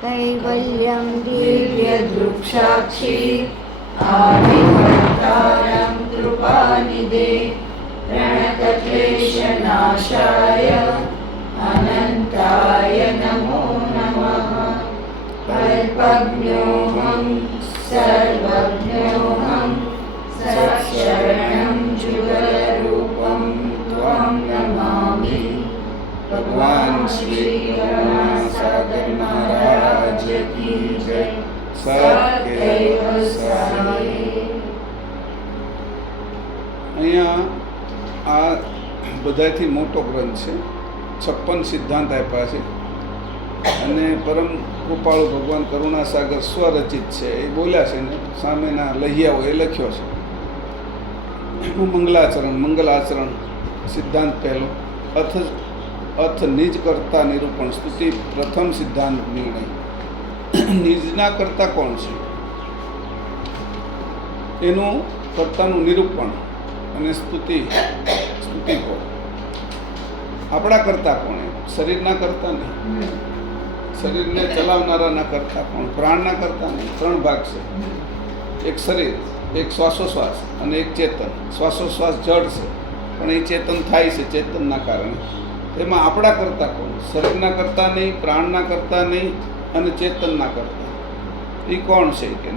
कैवल्यं दिव्यदृक्साक्षी आदिभक्तारं कृपानिधे प्रणतक्लेशनाशाय अनन्ताय नमो नमः। कल्पज्ञोऽहं सर्वज्ञोऽहं सशरणं जुगलरूपं त्वं नमामि। भगवान श्री करुणासागर महाराज की जय। सत्यैव साई। અહીંયા આ બધાથી મોટો ગ્રંથ છે, 56 સિદ્ધાંત આપ્યા છે અને પરમ કૃપાળુ ભગવાન કરુણાસાગર સ્વરચિત છે. એ બોલ્યા છે ને સામેના લહિયાઓ એ લખ્યો છે. મંગલાચરણ સિદ્ધાંત પહેલો. અથ નિજ કરતા નિરૂપણ સ્તુતિ પ્રથમ સિદ્ધાંત નિર્ણય. નિજના કરતા કોણ છે એનું કર્તાનું નિરૂપણ અને સ્તુતિ કોણ. આપણા કરતા કોણ? શરીરના કરતા નહીં, શરીરને ચલાવનારાના કરતા કોણ? પ્રાણના કરતા નહીં. 3 ભાગ છે. એક શરીર, એક શ્વાસોશ્વાસ અને એક ચેતન. શ્વાસોશ્વાસ જડ છે પણ એ ચેતન થાય છે ચેતનના કારણે. એમાં આપણા કરતા કોણ? શરીરના કરતા નહીં, પ્રાણના કરતા નહીં અને ચેતનના કરતા. એ કોણ છે કે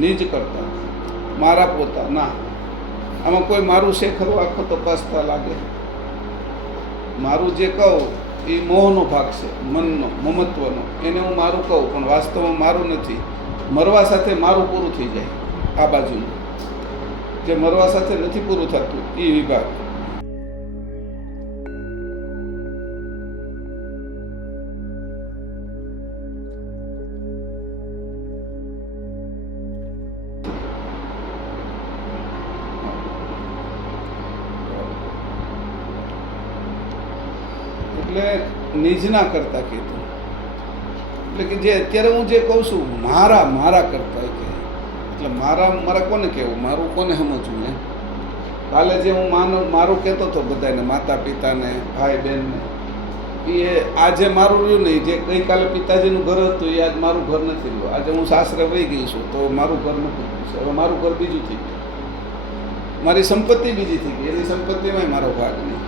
નિજ કરતા, મારા પોતા ના. આમાં કોઈ મારું છે ખરું? આખો તપાસતા લાગે. મારું જે કહું એ મોહનો ભાગ છે, મનનો, મમત્વનો. એને હું મારું કહું પણ વાસ્તવમાં મારું નથી. મરવા સાથે મારું પૂરું થઈ જાય. આ બાજુનું જે મરવા સાથે નથી પૂરું થતું એ વિભાગ. એટલે નિજના કરતા કીધું એટલે કે જે અત્યારે હું જે કહું છું મારા કરતા કે એટલે મારા કોને કહેવું? મારું કોને સમજવું? એમ કાલે જે હું મારું કહેતો હતો બધાને, માતા પિતાને, ભાઈ બહેનને, એ આજે મારું રહ્યું નહીં. જે ગઈકાલે પિતાજીનું ઘર હતું એ આજ મારું ઘર નથી રહ્યું. આજે હું સાસરે વહી ગઈ છું તો મારું ઘર નથી રહ્યું છે. હવે મારું ઘર બીજું થઈ ગયું. મારી સંપત્તિ બીજી થઈ ગઈ. એની સંપત્તિમાં મારો ભાગ નહીં.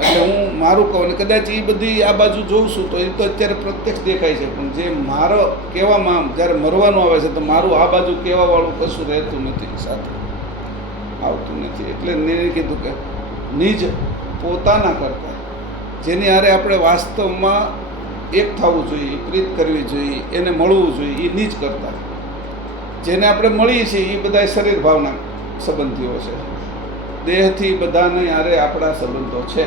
એટલે હું મારું કહું ને કદાચ એ બધી આ બાજુ જોઉં છું તો એ તો અત્યારે પ્રત્યક્ષ દેખાય છે. પણ જે મારો કહેવામાં જ્યારે મરવાનું આવે છે તો મારું આ બાજુ કહેવાવાળું કશું રહેતું નથી, સાથે આવતું નથી. એટલે મેં કીધું કે નિજ પોતાના કરતા, જેની હારે આપણે વાસ્તવમાં એક થવું જોઈએ, પ્રીત કરવી જોઈએ, એને મળવું જોઈએ, એ નિજ કરતા. જેને આપણે મળીએ છીએ એ બધા શરીર ભાવના સંબંધીઓ છે. દેહથી બધાને હારે આપણા સંબંધો છે.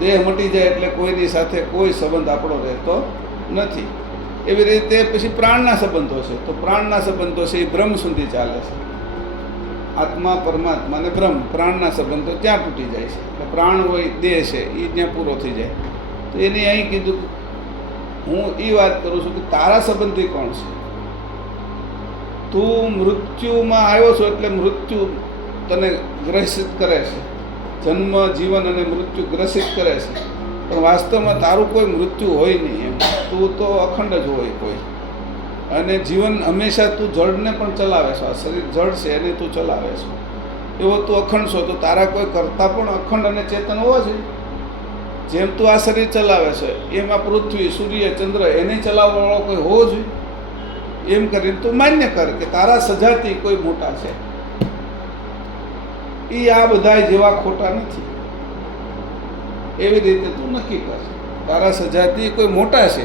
દેહ મટી જાય એટલે કોઈની સાથે કોઈ સંબંધ આપણો રહેતો નથી. એવી રીતે પછી પ્રાણના સંબંધો છે. તો પ્રાણના સંબંધો છે એ બ્રહ્મ સુધી ચાલે છે. આત્મા, પરમાત્મા અને બ્રહ્મ, પ્રાણના સંબંધો ત્યાં તૂટી જાય છે. એટલે પ્રાણ હોય, દેહ છે એ ત્યાં પૂરો થઈ જાય. તો એને અહીં કીધું, હું એ વાત કરું છું કે તારા સંબંધી કોણ છે? તું મૃત્યુમાં આવ્યો છો એટલે મૃત્યુ તને ગ્રસિત કરે છે. જન્મ, જીવન અને મૃત્યુ ગ્રસિત કરે છે. પણ વાસ્તવમાં તારું કોઈ મૃત્યુ હોય નહીં. એમ તું તો અખંડ જ હોય કોઈ. અને જીવન હંમેશા તું જળને પણ ચલાવે છે. આ શરીર જળ છે એને તું ચલાવે છે. એવો તું અખંડ છો તો તારા કોઈ કરતા પણ અખંડ અને ચેતન હોવા જોઈએ. જેમ તું આ શરીર ચલાવે છે એમ આ પૃથ્વી, સૂર્ય, ચંદ્ર એને ચલાવવાવાળો કોઈ હોવો જોઈએ. એમ કરીને તું માન્ય કર કે તારા સજાતી કોઈ મોટા છે. એ આ બધા જેવા ખોટા નથી. એવી રીતે તું નક્કી કર તારા સજાતી કોઈ મોટા છે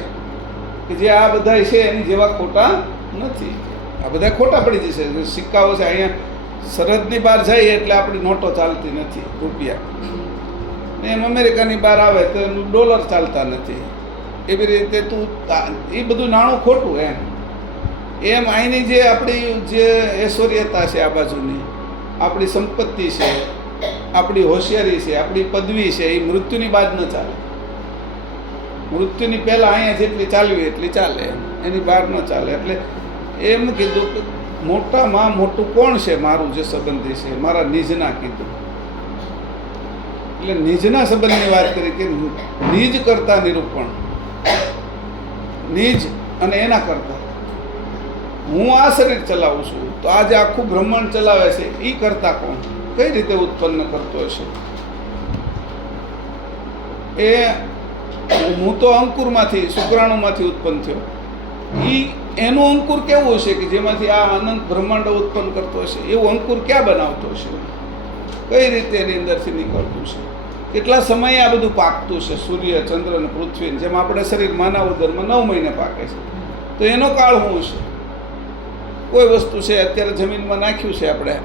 કે જે આ બધા છે એની જેવા ખોટા નથી. આ બધા ખોટા પડી જશે. સિક્કાઓ છે અહીંયા સરહદની બહાર જાય એટલે આપણી નોટો ચાલતી નથી, રૂપિયા. એમ અમેરિકાની બહાર આવે તો ડોલર ચાલતા નથી. એવી રીતે તું એ બધું નાણું ખોટું. એમ અહીંની જે આપણી જે ઐશ્વર્યતા છે, આ બાજુની આપણી સંપત્તિ છે, આપણી હોશિયારી છે, આપણી પદવી છે, એ મૃત્યુની બાદ ન ચાલે. મૃત્યુની પહેલાં અહીંયા જેટલી ચાલવી એટલી ચાલે, એની બહાર ન ચાલે. એટલે એમ કીધું કે મોટામાં મોટું કોણ છે? મારું જે સંબંધી છે, મારા નિજના કીધું. એટલે નિજના સંબંધની વાત કરી કે નિજ કરતા નિરૂપણ. નિજ અને એના કરતા હું આ શરીર ચલાવું છું, તો આ જે આખું બ્રહ્માંડ ચલાવે છે એ કરતા કોણ? કઈ રીતે ઉત્પન્ન કરતો હશે? એ હું તો અંકુરમાંથી, શુક્રાણુમાંથી ઉત્પન્ન થયો. એનું અંકુર કેવું હશે કે જેમાંથી આ અનંત બ્રહ્માંડ ઉત્પન્ન કરતો હશે? એવું અંકુર ક્યાં બનાવતો હશે? કઈ રીતે એની અંદરથી નીકળતું છે? કેટલા સમયે આ બધું પાકતું છે? સૂર્ય, ચંદ્ર અને પૃથ્વી, જેમ આપણે શરીર માનવ ઉદરમાં 9 મહિને પાકે છે, તો એનો કાળ શું હશે? કોઈ વસ્તુ છે અત્યારે જમીનમાં નાખ્યું છે આપણે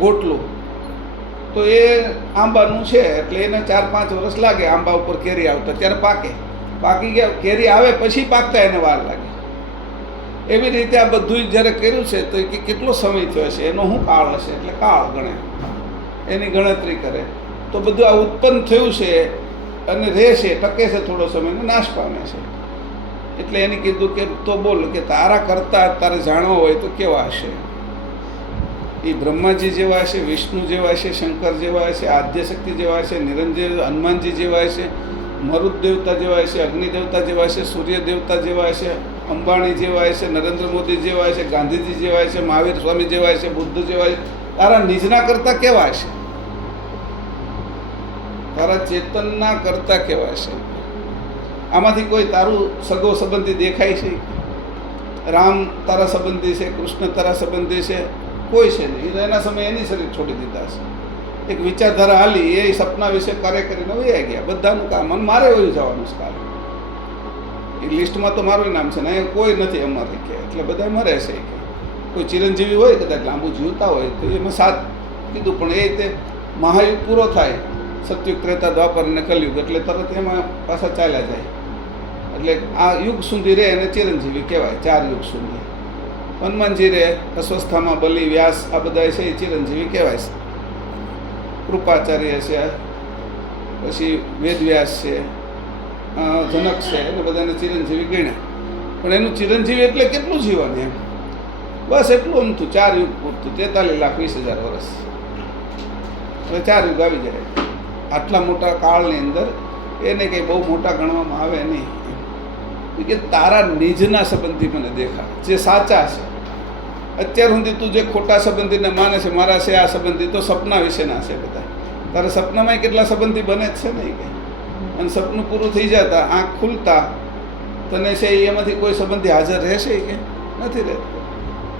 ગોટલું, તો એ આંબાનું છે એટલે એને 4-5 વર્ષ લાગે આંબા ઉપર કેરી આવતા, ત્યારે પાકી ગયા કેરી આવે પછી પાકતા એને વાર લાગે. એવી રીતે આ બધું જ્યારે કર્યું છે તો કેટલો સમય થયો છે, એનો શું કાળ હશે? એટલે કાળ ગણે, એની ગણતરી કરે તો બધું આ ઉત્પન્ન થયું છે અને રહેશે, ટકે છે થોડો સમય ને નાશ પામે છે. એટલે એને કીધું કે તો બોલ કે તારા કરતાં તારે જાણવો હોય તો કેવા હશે? એ બ્રહ્માજી જેવા હશે, વિષ્ણુ જેવા હશે, શંકર જેવા હશે, આદ્યશક્તિ જેવા હશે, નિરંજન હનુમાનજી જેવા હશે, મરુત દેવતા જેવા હશે, અગ્નિ દેવતા જેવા હશે, સૂર્ય દેવતા જેવા હશે, અંબાણી જેવા હશે, નરેન્દ્ર મોદી જેવા હશે, ગાંધીજી જેવા હશે, મહાવીર સ્વામી જેવા હશે, બુદ્ધ જેવા હશે. તારા નિજના કરતાં કેવા હશે? તારા ચેતનના કરતાં કેવા હશે? આમાંથી કોઈ તારું સગો સંબંધી દેખાય છે? રામ તારા સંબંધી છે, કૃષ્ણ તારા સંબંધી છે? કોઈ છે નહીં. એના સમયે એની શરીર છોડી દીધા છે. એક વિચારધારા હાલી, એ સપના વિશે કાર્ય કરીને વહી ગયા. બધાનું કામ અને મારે વહી જવાનું છે કાલે. એ લિસ્ટમાં તો મારું નામ છે ને, અહીંયા કોઈ નથી અમારે કે, એટલે બધા મરે છે કે. કોઈ ચિરંજીવી હોય, કદાચ લાંબુ જીવતા હોય તો એમાં સાથ કીધું, પણ એ રીતે મહાયુગ પૂરો થાય, સતયુગ, ત્રેતા, દ્વાપર અને કલયુગ, એટલે તરત એમાં પાછા ચાલ્યા જાય. એટલે આ યુગ સુધી રહે એને ચિરંજીવી કહેવાય. 4 યુગ સુધી હનુમાનજી રહે, અસ્વસ્થામાં બલિ, વ્યાસ, આ બધા છે એ ચિરંજીવી કહેવાય છે. કૃપાચાર્ય છે, પછી વેદવ્યાસ છે, જનક છે, એને બધાને ચિરંજીવી ગણ્યા. પણ એનું ચિરંજીવી એટલે કેટલું જીવન એમ? બસ એટલું અમથું 4 યુગ પૂરતું, 43,20,000 વર્ષ. હવે 4 યુગ આવી જાય. આટલા મોટા કાળની અંદર એને કંઈ બહુ મોટા ગણવામાં આવે નહીં. કે તારા નિજના સંબંધી મને દેખા, જે સાચા છે. અત્યાર સુધી તું જે ખોટા સંબંધીને માને છે, મારા છે આ સંબંધી, તો સપના વિશેના છે બધા. તારા સપનામાં કેટલા સંબંધી બને જ છે નહીં કે? અને સપનું પૂરું થઈ જતા, આંખ ખુલતા તને છે એમાંથી કોઈ સંબંધી હાજર રહેશે કે નથી રહેતો?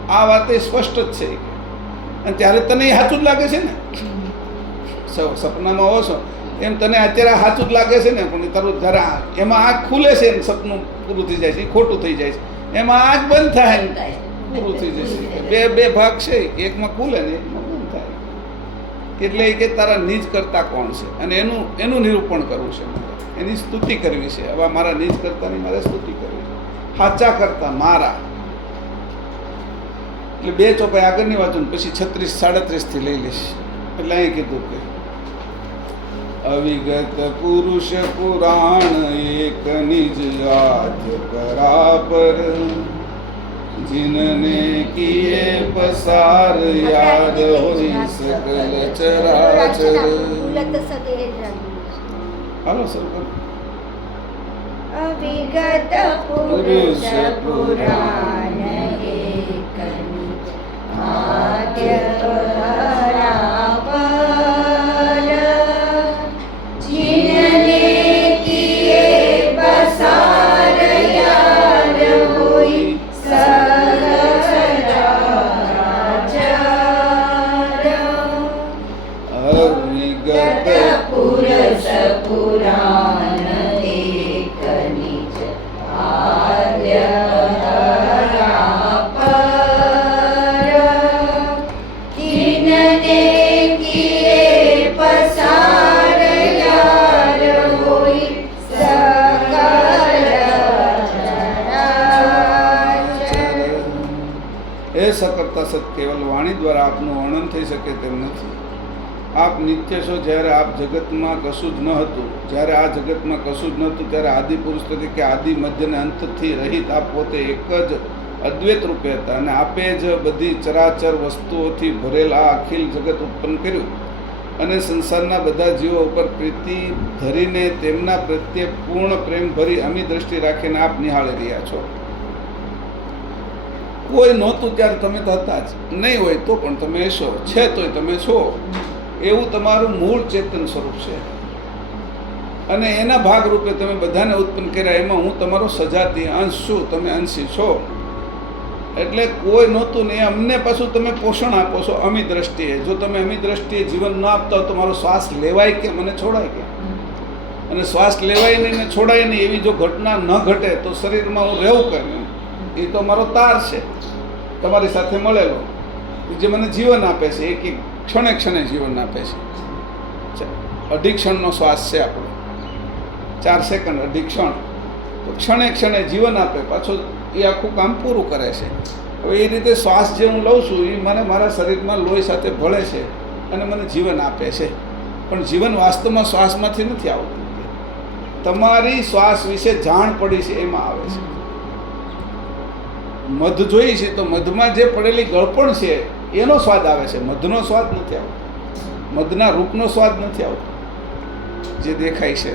આ વાત એ સ્પષ્ટ જ છે કે. અને ત્યારે તને એ સાચું જ લાગે છે ને? સપનામાં હો છો એમ તને અત્યારે સાચું જ લાગે છે ને, પણ તારું જરા એમાં આંખ ખુલે છે ને સપનું પૂરું થઈ જાય છે, એ ખોટું થઈ જાય છે. એમાં આંખ બંધ થાય ને પૂરું થઈ જશે. બે ભાગ છે, એકમાં ખુલે ને એકમાં બંધ થાય. એટલે એ કે તારા નિજ કરતા કોણ છે, અને એનું નિરૂપણ કરવું છે, એની સ્તુતિ કરવી છે. હવે મારા નિજ કરતાની મારે સ્તુતિ કરવી છે. સાચા કરતા મારા એટલે 2 ચોપાઈ આગળની વાંચું ને પછી 36-37 લઈ લઈશ. એટલે અહીં કીધું કે અવિગત પુરુષ પુરાણ એક નિજ આદ્ય પરાપર, जिनने किए पसार याद होई सकल चराचर. हालो सर. अविगत पुरुष पुराण एक निज आद्य परापर, जिनने किए पसार याद होई અવિગત પુરુષ પુરાણ એક નિજ આદ્ય પરાપર, जिनने किए पसार याद होई सकल चराचर. એ સકર્તા સત કેવલ વાણી દ્વારા આપનું વર્ણન થઈ શકે તેમ નથી. આપ નિત્ય છો. જ્યારે આપ જગતમાં કશું જ ન હતું, જ્યારે આ જગતમાં કશું જ નહોતું, ત્યારે આદિ પુરુષ તરીકે આદિ મધ્ય અને અંતથી રહિત આપ પોતે એક જ અદ્વૈત રૂપે હતા, અને આપે જ બધી ચરાચર વસ્તુઓથી ભરેલ આ અખિલ જગત ઉત્પન્ન કર્યું. અને સંસારના બધા જીવો ઉપર પ્રીતિ ધરીને તેમના પ્રત્યે પૂર્ણ પ્રેમ ભરી અમી દ્રષ્ટિ રાખીને આપ નિહાળી રહ્યા છો. કોઈ નહોતું ત્યારે તમે તો હતા જ, નહીં હોય તો પણ તમે હશો, છે તોય તમે છો. એવું તમારું મૂળ ચેતન સ્વરૂપ છે અને એના ભાગરૂપે તમે બધાને ઉત્પન્ન કર્યા. એમાં હું તમારો સજાતી અંશ છું, તમે અંશી છો. એટલે કોઈ નહોતું ને અમને પાછું તમે પોષણ આપો છો અમી દ્રષ્ટિએ. જો તમે અમી દ્રષ્ટિએ જીવન ન આપતા હો તો મારો શ્વાસ લેવાય કે મને છોડાય કે? અને શ્વાસ લેવાય નહીં ને છોડાય નહીં એવી જો ઘટના ન ઘટે તો શરીરમાં હું રહેવું કેમ? એ તો મારો તાર છે તમારી સાથે મળેલો, જે મને જીવન આપે છે. એક એક ક્ષણે ક્ષણે જીવન આપે છે. અઢી ક્ષણનો શ્વાસ છે આપણો, 4 સેકન્ડ, અઢી ક્ષણ. તો ક્ષણે ક્ષણે જીવન આપે, પાછો એ આખું કામ પૂરું કરે છે. હવે એ રીતે શ્વાસ જે હું લઉં છું એ મને મારા શરીરમાં લોહી સાથે ભળે છે અને મને જીવન આપે છે. પણ જીવન વાસ્તવમાં શ્વાસમાંથી નથી આવતું. તમારી શ્વાસ વિશે જાણ પડી છે એમાં આવે છે. મધ જોઈએ છે તો મધમાં જે પડેલી ગળપણ છે એનો સ્વાદ આવે છે, મધનો સ્વાદ નથી આવતો. મધના રૂપનો સ્વાદ નથી આવતો, જે દેખાય છે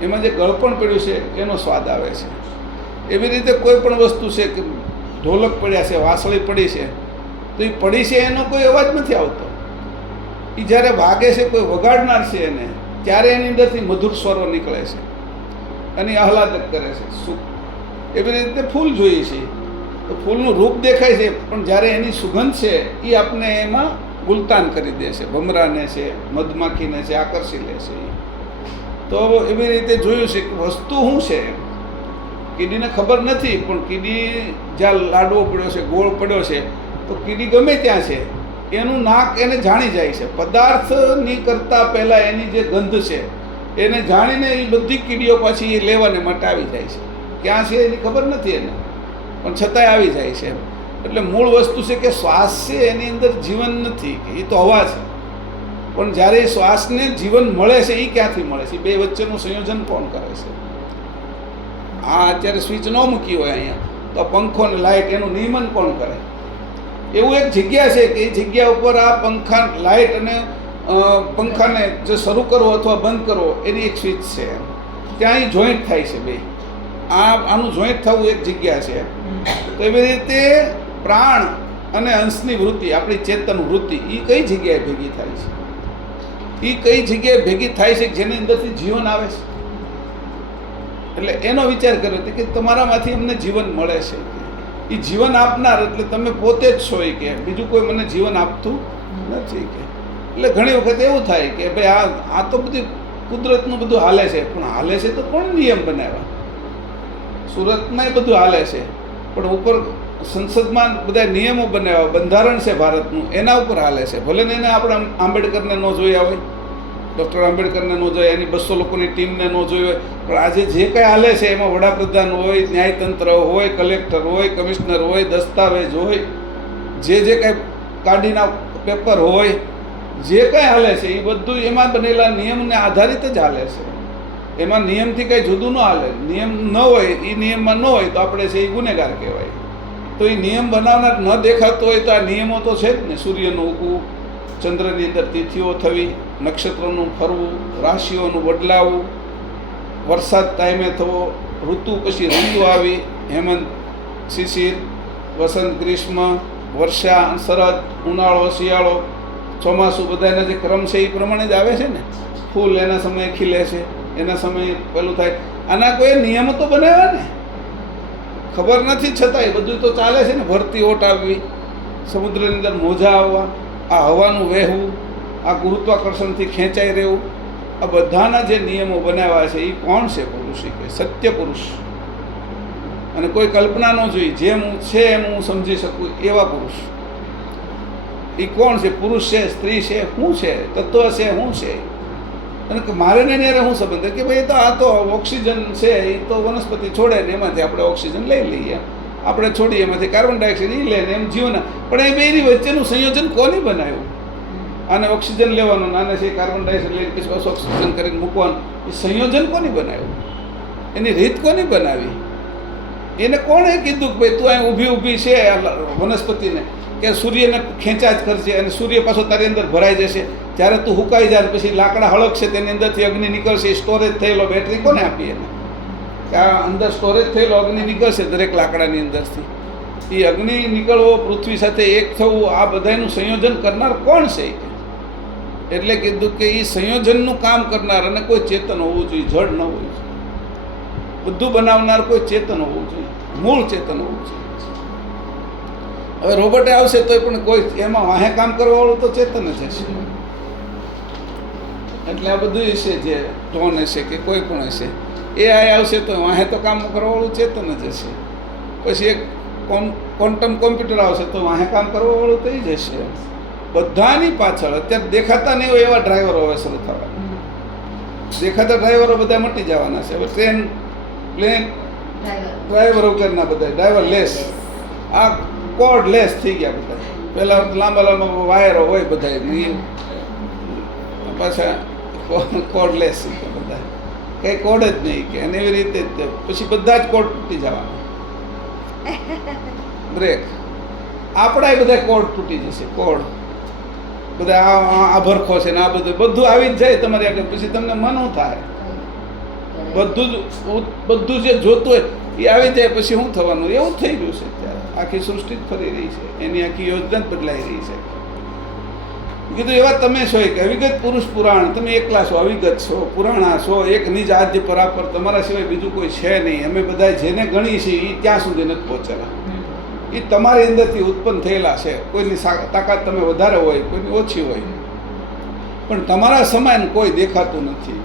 એમાં જે ગળપણ પડ્યું છે એનો સ્વાદ આવે છે. એવી રીતે કોઈ પણ વસ્તુ છે કે ઢોલક પડ્યા છે, વાંસળી પડી છે, તો એ પડી છે એનો કોઈ અવાજ નથી આવતો. એ જ્યારે વાગે છે, કોઈ વગાડનાર છે એને, ત્યારે એની અંદરથી મધુર સ્વરો નીકળે છે અને એ આહલાદક કરે છે, સુખ. એવી રીતે ફૂલ જોઈએ છે તો ફૂલનું રૂપ દેખાય છે, પણ જ્યારે એની સુગંધ છે એ આપને એમાં ગુલતાન કરી દે છે, ભમરાને છે, મધમાખીને છે, આકર્ષી લે છે. તો એવી રીતે જોયું છે કે વસ્તુ શું છે. કીડીને ખબર નથી, પણ કીડી જ્યાં લાડવો પડ્યો છે, ગોળ પડ્યો છે, તો કીડી ગમે ત્યાં છે એનું નાક એને જાણી જાય છે. પદાર્થની કરતાં પહેલાં એની જે ગંધ છે એને જાણીને એ બધી કીડીઓ પાછી એ લેવાને માટે આવી જાય છે. ક્યાં છે એની ખબર નથી એને, પણ છતાંય આવી જાય છે. એટલે મૂળ વસ્તુ છે કે શ્વાસ છે એની અંદર જીવન નથી, કે એ તો હવા છે. પણ જ્યારે એ શ્વાસને જીવન મળે છે એ ક્યાંથી મળે છે? બે વચ્ચેનું સંયોજન કોણ કરે છે? આ અત્યારે સ્વિચ ન મૂકી હોય અહીંયા તો પંખો ને લાઇટ એનું નિયમન કોણ કરે? એવું એક જગ્યા છે કે એ જગ્યા ઉપર આ પંખા, લાઇટ અને પંખાને જે શરૂ કરવો અથવા બંધ કરવો એની એક સ્વિચ છે. ત્યાં એ જોઈન્ટ થાય છે બે. આનું જોઈન્ટ થવું એક જગ્યા છે. તો એવી રીતે પ્રાણ અને અંશની વૃત્તિ, આપણી ચેતન વૃત્તિ, એ કઈ જગ્યાએ ભેગી થાય છે? એ કઈ જગ્યાએ ભેગી થાય છે જેની અંદરથી જીવન આવે છે? એટલે એનો વિચાર કર્યો કે તમારામાંથી અમને જીવન મળે છે. એ જીવન આપનાર એટલે તમે પોતે જ છો કે બીજું કોઈ મને જીવન આપતું નથી કે. એટલે ઘણી વખત એવું થાય કે ભાઈ આ તો બધું કુદરતનું બધું હાલે છે, પણ હાલે છે તો કોણ નિયમ બનાવ્યા? સુરતમાં એ બધું હાલે છે, પણ ઉપર સંસદમાં બધા નિયમો બનાવ્યા, બંધારણ છે ભારતનું, એના ઉપર હાલે છે. ભલે ને એને આપણે આંબેડકરને ન જોયા હોય, ડૉક્ટર આંબેડકરને ન જોયા, એની 200 લોકોની ટીમને ન જોઈ હોય, પણ આજે જે કંઈ હાલે છે એમાં વડાપ્રધાન હોય, ન્યાયતંત્ર હોય, કલેક્ટર હોય, કમિશનર હોય, દસ્તાવેજ હોય, જે કાંઈ કાઢીના પેપર હોય, જે કંઈ હાલે છે એ બધું એમાં બનેલા નિયમને આધારિત જ હાલે છે. એમાં નિયમથી કંઈ જુદું ન હાલે. નિયમ ન હોય, એ નિયમમાં ન હોય તો આપણે છે એ ગુનેગાર કહેવાય. તો એ નિયમ બનાવનાર ન દેખાતો હોય તો આ નિયમો તો છે જ ને. સૂર્યનું ઉગવું, ચંદ્રની અંદર તિથિઓ થવી, નક્ષત્રોનું ફરવું, રાશિઓનું બદલાવું, વરસાદ ટાઈમે થવો, ઋતુ પછી ઋતુ આવી, હેમંત, શિશિર, વસંત, ગ્રીષ્મ, વર્ષા, શરદ, ઉનાળો, શિયાળો, ચોમાસું, બધાના જે ક્રમ છે એ પ્રમાણે જ આવે છે ને. ફૂલ એના સમયે ખીલે છે, એના સમયે પેલું થાય. આના કોઈ નિયમો તો બનાવ્યા ને, ખબર નથી છતાંય બધું તો ચાલે છે ને. ભરતી ઓટ આવવી, સમુદ્રની અંદર મોજા આવવા, આ હવાનું વહેવું, આ ગુરુત્વાકર્ષણથી ખેંચાઈ રહેવું, આ બધાના જે નિયમો બનાવ્યા છે એ કોણ છે? પુરુષ. કે સત્ય પુરુષ. અને કોઈ કલ્પના ન જોઈ, જેમ હું છે એમ હું સમજી શકું એવા પુરુષ. એ કોણ છે? પુરુષ છે, સ્ત્રી છે, શું છે? તત્વ છે, શું છે? અને મારે ને એને શું સંબંધ કે ભાઈ તો આ તો ઓક્સિજન છે, એ તો વનસ્પતિ છોડે ને એમાંથી આપણે ઓક્સિજન લઈ લઈએ, આપણે છોડીએ એમાંથી કાર્બન ડાયોક્સાઇડ એ લે ને એમ જીવન. પણ એ બેની વચ્ચેનું સંયોજન કોને બનાવ્યું? આને ઓક્સિજન લેવાનું, આને છે કાર્બન ડાયોક્સાઇડ લઈને પછી પાછું ઓક્સિજન કરીને મૂકવાનું, એ સંયોજન કોને બનાવ્યું? એની રીત કોની બનાવી? એને કોણે કીધું કે ભાઈ તું અહીં ઊભી છે વનસ્પતિને કે સૂર્યને ખેંચા જ કરશે અને સૂર્ય પાછો તારી અંદર ભરાઈ જશે? જ્યારે તું હુકાઈ જાય પછી લાકડા હળગશે તેની અંદરથી અગ્નિ નીકળશે. સ્ટોરેજ થયેલો બેટરી કોને આપી એને? કે આ અંદર સ્ટોરેજ થયેલો અગ્નિ નીકળશે દરેક લાકડાની અંદરથી. એ અગ્નિ નીકળવો, પૃથ્વી સાથે એક થવું, આ બધાનું સંયોજન કરનાર કોણ છે? એટલે કીધું કે એ સંયોજનનું કામ કરનાર અને કોઈ ચેતન હોવું જોઈએ, જડ ન હોવું જોઈએ. બધું બનાવનાર કોઈ ચેતન હોવું જોઈએ, મૂળ ચેતન હોવું જોઈએ. હવે રોબોટે આવશે તો પણ કોઈ એમાં વાહે કામ કરવાવાળું તો ચેતન જ હશે. એટલે આ બધું હશે, જે ડ્રોન હશે કે કોઈ પણ હશે, AI આવશે તો વાહે તો કામ કરવાવાળું ચેતન જ હશે. પછી એક ક્વોન્ટમ કોમ્પ્યુટર આવશે તો વાહે કામ કરવાવાળું તો જ હશે. બધાની પાછળ અત્યારે દેખાતા નહીં હોય એવા ડ્રાઈવરો હવે શરૂ થવાના. દેખાતા ડ્રાઈવરો બધા મટી જવાના છે. હવે ટ્રેન, પ્લેન, ડ્રાઈવર વગરના બધા ડ્રાઈવર લેસ, આ કોડ લેસ થઈ ગયા બધા. પહેલાં લાંબા લાંબા વાયરો હોય બધા, પાછા કોડ લેસ બધા, કંઈ કોડ જ નહીં કે. અને એવી રીતે જ પછી બધા જ કોડ તૂટી જવાના. બ્રેક આપણા બધા કોડ તૂટી જશે. કોડ બધા આ ભરખો છે ને આ બધું આવી જ જાય તમારી આગળ. પછી તમને મન થાય બધું જે જોતું હોય એ આવી જાય. પછી શું થવાનું? એવું થઈ ગયું છે અત્યારે. આખી સૃષ્ટિ જ ફરી રહી છે, એની આખી યોજના જ બદલાઈ રહી છે. કીધું એવા તમે છો કે અવિગત પુરુષ પુરાણ. તમે એકલા છો, અવિગત છો, પુરાણા છો, એક નિજ આદ્ય પરાપર. તમારા સિવાય બીજું કોઈ છે નહીં. અમે બધા જેને ગણી છે એ ત્યાં સુધી નથી પહોંચેલા. એ તમારી અંદરથી ઉત્પન્ન થયેલા છે. કોઈની તાકાત તમે વધારે હોય, કોઈની ઓછી હોય, પણ તમારા સમાન કોઈ દેખાતું નથી.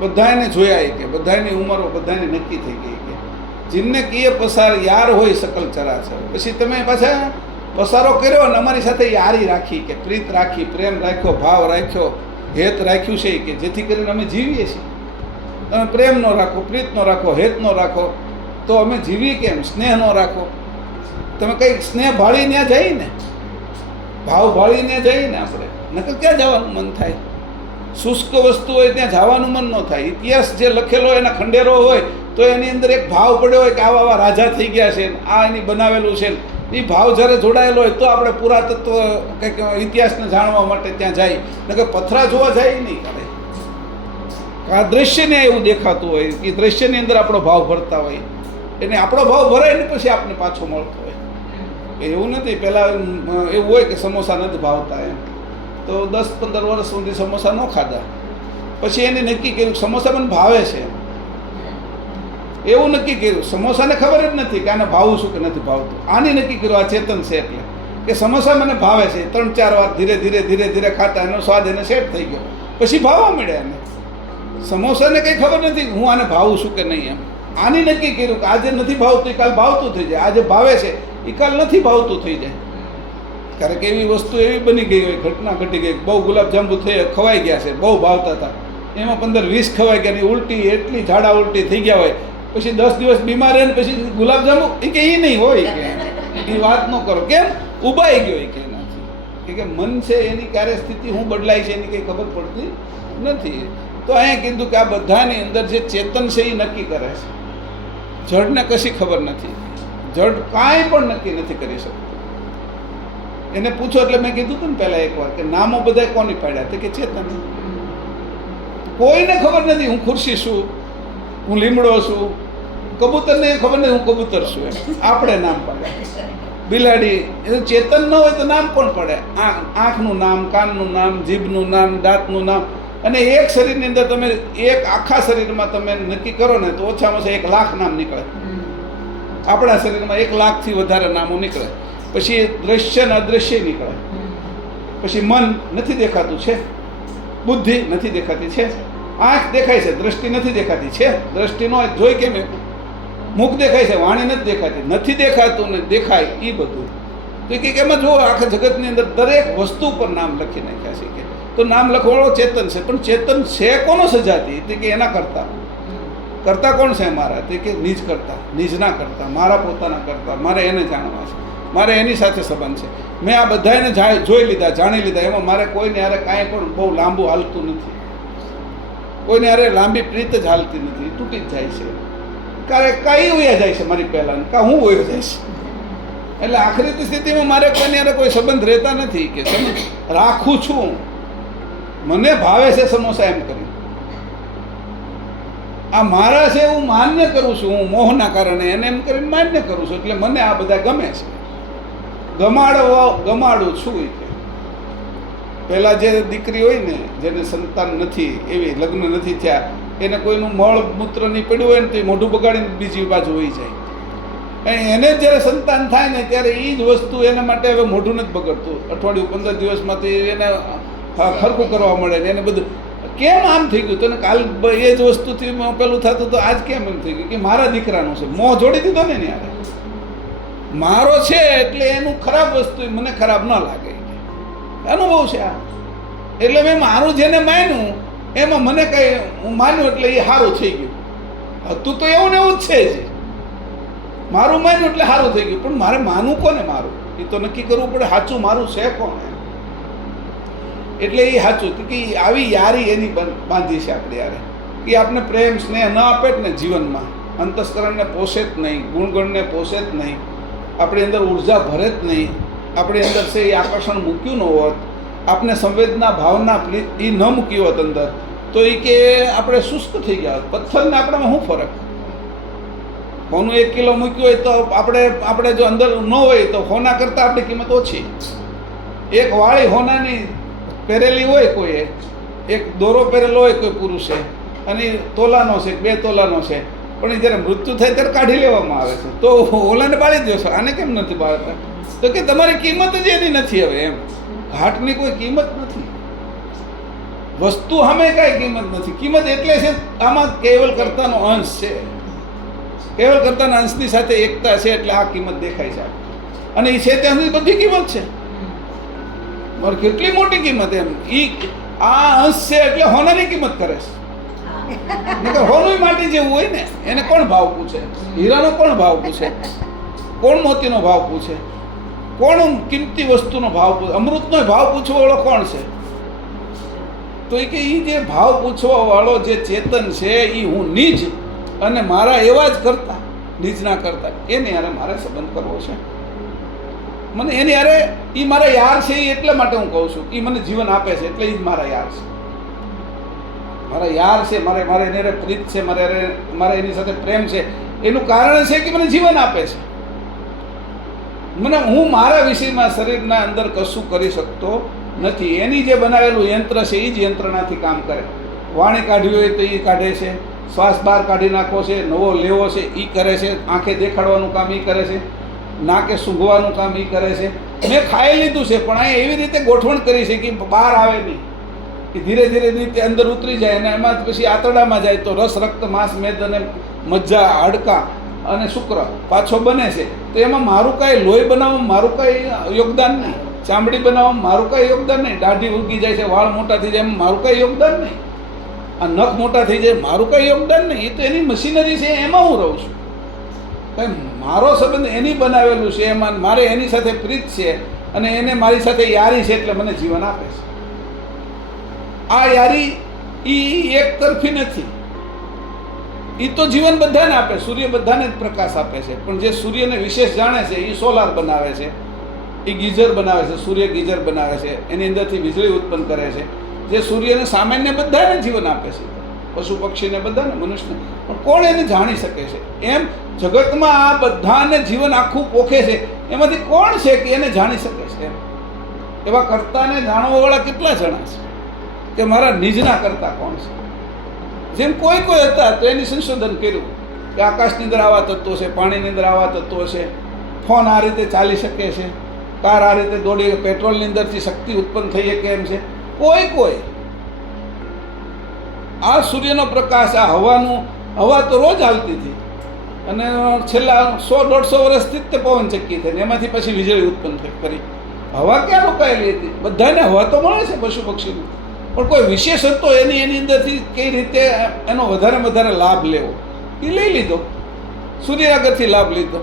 બધાને જોયા કે બધાની ઉંમરો બધાની નક્કી થઈ ગઈ કે જીનને કીએ પસાર યાર હોય સકલ ચરાચર. પછી તમે પાછા પસારો કર્યો અને અમારી સાથે યારી રાખી, કે પ્રીત રાખી, પ્રેમ રાખ્યો, ભાવ રાખ્યો, હેત રાખ્યું છે કે જેથી કરીને અમે જીવીએ છીએ. તમે પ્રેમ ન રાખો, પ્રીત ન રાખો, હેત ન રાખો તો અમે જીવીએ કેમ? સ્નેહ ન રાખો, તમે કંઈક સ્નેહ ભાળી ત્યાં જઈએ ને, ભાવ ભાળીને જઈએ ને આપણે, નકર ક્યાં જવાનું મન થાય? શુષ્ક વસ્તુ હોય ત્યાં જવાનું મન ન થાય. ઇતિહાસ જે લખેલો એના ખંડેરો હોય તો એની અંદર એક ભાવ પડ્યો હોય કે આવા આવા રાજા થઈ ગયા છે, આ એની બનાવેલું છે. એ ભાવ જ્યારે જોડાયેલો હોય તો આપણે પુરાતત્વ કંઈક ઇતિહાસને જાણવા માટે ત્યાં જાય. નકર પથરા જોવા જાય નહીં કરે. આ દ્રશ્યને એવું દેખાતું હોય કે દ્રશ્યની અંદર આપણો ભાવ ભરતા હોય, એને આપણો ભાવ ભરાય ને પછી આપણને પાછો મળતો હોય. એવું નથી પહેલાં એવું હોય કે સમોસા નથી ભાવતા એમ, તો 10-15 વર્ષ સુધી સમોસા ન ખાધા. પછી એને નક્કી કર્યું સમોસા મને ભાવે છે. એવું નક્કી કર્યું. સમોસાને ખબર જ નથી કે આને ભાવવું શું કે નથી ભાવતું. આને નક્કી કર્યું આ ચેતન છે એટલે કે સમોસા મને ભાવે છે. 3-4 વાર ધીરે ધીરે ધીરે ધીરે ખાતા એનો સ્વાદ એને સેટ થઈ ગયો. પછી ભાવવા મળ્યા એને. સમોસાને કંઈ ખબર નથી હું આને ભાવું છું કે નહીં એમ. આને નક્કી કર્યું કે આજે નથી ભાવતું એ કાલ ભાવતું થઈ જાય. આજે ભાવે છે એ કાલ નથી ભાવતું થઈ જાય. કારણ કે એવી વસ્તુ એવી બની ગઈ હોય, ઘટના ઘટી ગઈ. બહુ ગુલાબજાંબુ ખવાઈ ગયા છે, બહુ ભાવતા હતા, એમાં 15-20 ખવાઈ ગયા. ઉલટી એટલી ઝાડા ઉલટી થઈ ગયા હોય, પછી 10 દિવસ બીમાર રહે ને પછી ગુલાબજાંબુ એ કે એ નહીં હોય કે એ વાત ન કરો. કેમ? ઉબાઈ ગયો કે એનાથી કે મન છે એની ક્યારે સ્થિતિ શું બદલાય છે એની કંઈ ખબર પડતી નથી. તો અહીંયા કીધું કે આ બધાની અંદર જે ચેતન છે એ નક્કી કરે છે. જડને કશી ખબર નથી. જડ કાંઈ પણ નક્કી નથી કરી શકતું. એને પૂછો એટલે મેં કીધું હતું ને પહેલાં એકવાર કે નામો બધા કોની પાડ્યા? તો કે ચેતન. કોઈને ખબર નથી હું ખુરશી છું, હું લીમડો છું. કબૂતરને ખબર નથી હું કબૂતર છું. એમ આપણે નામ પાડ્યા. બિલાડી એ ચેતન ન હોય તો નામ કોણ પડે? આંખનું નામ, કાનનું નામ, જીભનું નામ, દાંતનું નામ. અને એક શરીરની અંદર તમે એક આખા શરીરમાં તમે નક્કી કરો ને તો ઓછામાં ઓછા 1 લાખ નામ નીકળે. આપણા શરીરમાં 1 લાખથી વધારે નામો નીકળે. પછી દ્રશ્ય ને અદૃશ્ય નીકળે. પછી મન નથી દેખાતું છે, બુદ્ધિ નથી દેખાતી છે, આંખ દેખાય છે, દ્રષ્ટિ નથી દેખાતી છે. દ્રષ્ટિ નો જોઈ કેમ? મુખ દેખાય છે, વાણી નથી દેખાતી. નથી દેખાતું ને દેખાય એ બધું. તો કે એમાં જો આખા જગતની અંદર દરેક વસ્તુ પર નામ લખી નાખ્યા છે. કે તો નામ લખવાળો ચેતન છે, પણ ચેતન છે કોનો સજાતી? તે કે એના કરતા કોણ છે મારા? તે કે નિજ કરતા, નિજના કરતા, મારા પોતાના કરતા. મારે એને જાણવા છે, મારે એની સાથે સંબંધ છે. મેં આ બધાને જોઈ લીધા, જાણી લીધા. એમાં મારે કોઈને હારે કાંઈ પણ બહુ લાંબુ હાલતું નથી. કોઈને હારે લાંબી પ્રીત જ હાલતી નથી. તૂટી જ જાય છે. ક્યારેક કાંઈ વયા જાય છે મારી પહેલાં, કાં હું વયો જાય છે. એટલે આખરી સ્થિતિમાં મારે કોઈને હારે કોઈ સંબંધ રહેતા નથી. કે સંબંધ રાખું છું મને ભાવે છે સમોસા એમ કરી, આ મારા છે હું માન્ય કરું છું, હું મોહના કારણે એને એમ કરીને માન્ય કરું છું, એટલે મને આ બધા ગમે છે. ગમાડું છું એ કે પહેલાં જે દીકરી હોય ને જેને સંતાન નથી, એવી લગ્ન નથી થયા, એને કોઈનું મળ મૂત્ર નહીં પડ્યું હોય ને તો એ મોઢું બગાડીને બીજી બાજુ વહી જાય. અને એને જ્યારે સંતાન થાય ને ત્યારે એ જ વસ્તુ એના માટે હવે મોઢું નથી બગડતું. અઠવાડિયું 15 દિવસમાંથી એને ખરખું કરવા મળે ને એને બધું. કેમ આમ થઈ ગયું? તને કાલ એ જ વસ્તુથી પેલું થતું તો આજ કેમ એમ થઈ ગયું? કે મારા દીકરાનું છે, મોહ જોડી દીધો ને એને યારે. મારો છે એટલે એનું ખરાબ વસ્તુ મને ખરાબ ન લાગે, અનુભવ છે આ. એટલે મેં મારું જેને માન્યું એમાં મને કંઈ હું માન્યું એટલે એ સારું થઈ ગયું. હતું તો એવું ને એવું જ છે જ. મારું માન્યું એટલે સારું થઈ ગયું, પણ મારે માનવું કોને મારું? એ તો નક્કી કરવું પડે સાચું મારું છે કોણ. એટલે એ સાચું કે આવી યારી એની બાંધી છે આપણે યારે, કે આપણે પ્રેમ સ્નેહ ન આપે જ ને જીવનમાં, અંતસ્કરણને પોષે જ નહીં, ગુણગણને પોષે જ નહીં, આપણી અંદર ઉર્જા ભરે જ નહીં, આપણી અંદર છે એ આકર્ષણ મૂક્યું ન હોત, આપણે સંવેદના ભાવના એ ન મૂકી હોત અંદર, તો એ કે આપણે શુષ્ક થઈ ગયા હોત. પથ્થરને આપણામાં શું ફરક? હોનું 1 કિલો મૂક્યું હોય તો આપણે જો અંદર ન હોય તો હોના કરતાં આપણી કિંમત ઓછી. એક વાળી હોનાની પહેરેલી હોય કોઈએ, એક દોરો પહેરેલો હોય કોઈ પુરુષે, અને તોલાનો છે 2 તોલાનો છે, પણ એ જ્યારે મૃત્યુ થાય ત્યારે કાઢી લેવામાં આવે છે. તો ઓલાને બાળી દો છો, આને કેમ નથી બાળતા? તો કે તમારી કિંમત જ એની નથી હવે એમ. ઘાટની કોઈ કિંમત નથી, વસ્તુ સામે કાંઈ કિંમત નથી. કિંમત એટલે છે આમાં કેવલ કર્તાનો અંશ છે, કેવલ કર્તાના અંશની સાથે એકતા છે, એટલે આ કિંમત દેખાય છે. અને એ છે ત્યાં સુધી બધી કિંમત છે. મારે કેટલી મોટી કિંમત એમ. આ અંશ છે એટલે હોનાની કિંમત કરે છે. નકર હોનું માટી જેવું હોય ને, એને કોણ ભાવ પૂછે? હીરાનો કોણ ભાવ પૂછે? કોણ મોતીનો ભાવ પૂછે? કોણ કિંમતી વસ્તુનો ભાવ પૂછે? અમૃતનો ભાવ પૂછવા વાળો કોણ છે? તો એ કે એ જે ભાવ પૂછવા વાળો જે ચેતન છે એ હું નિજ અને મારા એવા જ કરતા, નિજના કરતા, એને યારે મારે સંબંધ કરવો છે. મને એની યારે એ મારા યાર છે. એ એટલા માટે હું કહું છું એ મને જીવન આપે છે એટલે એ જ મારા યાર છે. મારા યાર છે, મારે એની યારે પ્રીત છે, મારે એની સાથે પ્રેમ છે. એનું કારણ છે કે મને જીવન આપે છે. હું મારા વિષયમાં શરીરના અંદર કશું કરી શકતો નથી. એની જે બનાવેલું યંત્ર છે એ જ યંત્રણાથી કામ કરે. વાણી કાઢવી હોય તો એ કાઢે છે, શ્વાસ બહાર કાઢી નાખવો છે, નવો લેવો છે એ કરે છે, આંખે દેખાડવાનું કામ એ કરે છે, નાકે સૂંઘવાનું કામ એ કરે છે. મેં ખાઈ લીધું છે પણ અહીંયા એવી રીતે ગોઠવણ કરી છે કે બહાર આવે નહીં, એ ધીરે ધીરે રીતે અંદર ઉતરી જાય અને એમાં પછી આંતરડામાં જાય તો રસ, રક્ત, માંસ, મેદ અને મજ્જા, હાડકાં અને શુક્ર પાછો બને છે. તો એમાં મારું કાંઈ લોહી બનાવવામાં મારું કાંઈ યોગદાન નહીં, ચામડી બનાવવામાં મારું કાંઈ યોગદાન નહીં, દાઢી ઉગી જાય છે, વાળ મોટા થઈ જાય એમાં મારું કાંઈ યોગદાન નહીં, આ નખ મોટા થઈ જાય મારું કાંઈ યોગદાન નહીં. એ તો એની મશીનરી છે, એમાં હું રહું છું. કંઈ મારો સંબંધ એની બનાવેલું છે, એમાં મારે એની સાથે પ્રીત છે અને એને મારી સાથે યારી છે એટલે મને જીવન આપે છે. આ યારી એ એક તરફી નથી. એ તો જીવન બધાને આપે, સૂર્ય બધાને જ પ્રકાશ આપે છે, પણ જે સૂર્યને વિશેષ જાણે છે એ સોલાર બનાવે છે, એ ગીઝર બનાવે છે, સૂર્ય ગીઝર બનાવે છે, એની અંદરથી વીજળી ઉત્પન્ન કરે છે. જે સૂર્યને સામાન્ય બધાને જીવન આપે છે, પશુ પક્ષીને બધાને, મનુષ્યને, પણ કોણ એને જાણી શકે છે? એમ જગતમાં આ બધાને જીવન આખું પોખે છે, એમાંથી કોણ છે કે એને જાણી શકે છે? એવા કર્તાને જાણવાવાળા કેટલા જણા છે કે મારા નિજના કરતા કોણ છે? જેમ કોઈ હતા તો એની સંશોધન કર્યું કે આકાશની અંદર આવા તત્વો છે, પાણીની અંદર આવા તત્વો છે, ફોન આ રીતે ચાલી શકે છે, કાર આ રીતે દોડી, પેટ્રોલની અંદરથી શક્તિ ઉત્પન્ન થઈ શકે એમ છે. કોઈ આ સૂર્યનો પ્રકાશ, આ હવા તો રોજ હાલતી હતી અને છેલ્લા 100-150 વર્ષથી જ તે પવન ચક્કી થઈ ને એમાંથી પછી વીજળી ઉત્પન્ન કરી. હવા ક્યાં રોકાયેલી હતી? બધાને હવા તો મળે છે પશુ પક્ષીને, પણ કોઈ વિશેષ હતો એની અંદરથી કઈ રીતે એનો વધારે લાભ લેવો એ લઈ લીધો, સૂર્ય આગળથી લાભ લીધો.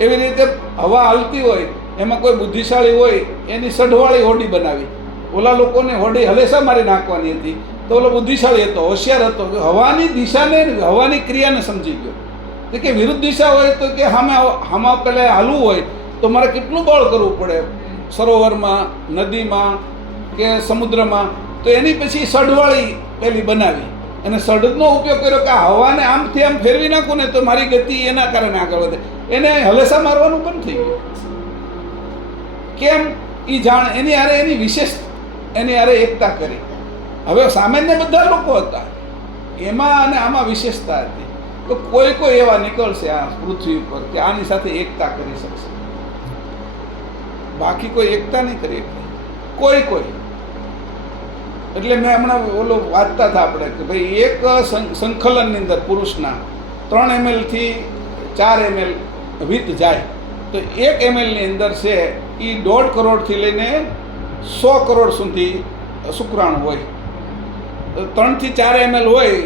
એવી રીતે હવા હાલતી હોય એમાં કોઈ બુદ્ધિશાળી હોય એની સઢવાળી હોડી બનાવી. ઓલા લોકોને હોડી હલેસા મારી નાખવાની હતી તો ઓલો બુદ્ધિશાળી હતો, હોશિયાર હતો, હવાની દિશાને, હવાની ક્રિયાને સમજી ગયો. તો કે વિરુદ્ધ દિશા હોય તો કે હામાં પહેલાં હાલવું હોય તો મારે કેટલું બળ કરવું પડે, સરોવરમાં, નદીમાં કે સમુદ્રમાં, તો એની પછી સડવાળી પેલી બનાવી અને સડનો ઉપયોગ કર્યો કે હવાને આમથી આમ ફેરવી નાખું ને તો મારી ગતિ એના કારણે આગળ વધે. એને હલેસા મારવાનું બંધ થઈ ગયું. કેમ? એ જાણ એની હારે એની વિશેષ એની હારે એકતા કરી. હવે સામાન્ય બધા લોકો હતા, એમાં અને આમાં વિશેષતા હતી. તો કોઈ કોઈ એવા નીકળશે આ પૃથ્વી ઉપર કે આની સાથે એકતા કરી શકશે, બાકી કોઈ એકતા નહીં કરી શકે. કોઈ એટલે મેં હમણાં ઓલો વાંચતા હતા આપણે કે ભાઈ એક સંકલનની અંદર પુરુષના 3 ml થી 4 ml વીત જાય તો 1 ml ની અંદર છે એ 1.5 કરોડથી લઈને 100 કરોડ સુધી શુક્રાણુ હોય. 3 થી 4 ml હોય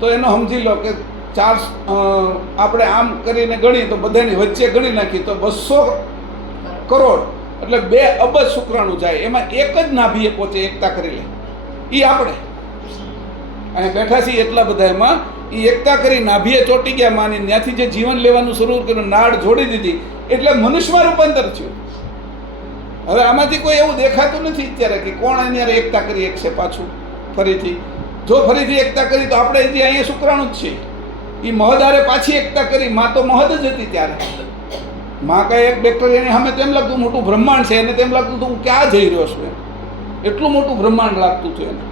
તો એનો સમજી લો કે આપણે આમ કરીને ગણીએ તો બધાની વચ્ચે ગણી નાખીએ તો 200 કરોડ એટલે 2 અબજ શુક્રાણુ જાય. એમાં એક જ નાભીએ પહોંચે, એકતા કરી લે. એ આપણે અહીં બેઠા છીએ એટલા બધા એમાં એ એકતા કરી નાભીએ ચોંટી ગયા માની, ત્યાંથી જે જીવન લેવાનું શરૂ કર્યું, નાળ જોડી દીધી એટલે મનુષ્યમાં રૂપાંતર થયું. હવે આમાંથી કોઈ એવું દેખાતું નથી અત્યારે કે કોણ એની યારે એકતા કરી એક છે પાછું ફરીથી. જો ફરીથી એકતા કરી તો આપણે જે અહીંયા શુક્રાણુ જ છે એ મહદારે પાછી એકતા કરી. માં તો મહદ જ હતી ત્યારે. માં કાંઈ એક બેક્ટેરિયાની સામે તેમ લાગતું મોટું બ્રહ્માંડ છે, એને તેમ લાગતું હતું હું ક્યાં જઈ રહ્યો છું, એટલું મોટું બ્રહ્માંડ લાગતું હતું એને.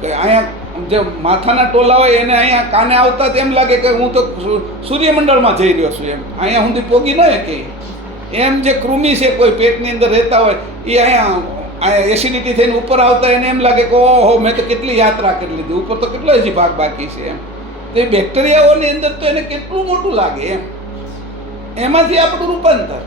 કે અહીંયા જે માથાના ટોલા હોય એને અહીંયા કાને આવતા તેમ લાગે કે હું તો સૂર્યમંડળમાં જઈ રહ્યો છું એમ. અહીંયા સુધી પોગી ન શકે એમ. જે કૃમિ છે કોઈ પેટની અંદર રહેતા હોય એ અહીંયા એસિડિટી થઈને ઉપર આવતા એને એમ લાગે કે ઓહો મેં તો કેટલી યાત્રા કરી લીધી, ઉપર તો કેટલો હજી ભાગ બાકી છે એમ. તો એ બેક્ટેરિયાઓની અંદર તો એને કેટલું મોટું લાગે એમ. એમાંથી આપણું રૂપાંતર.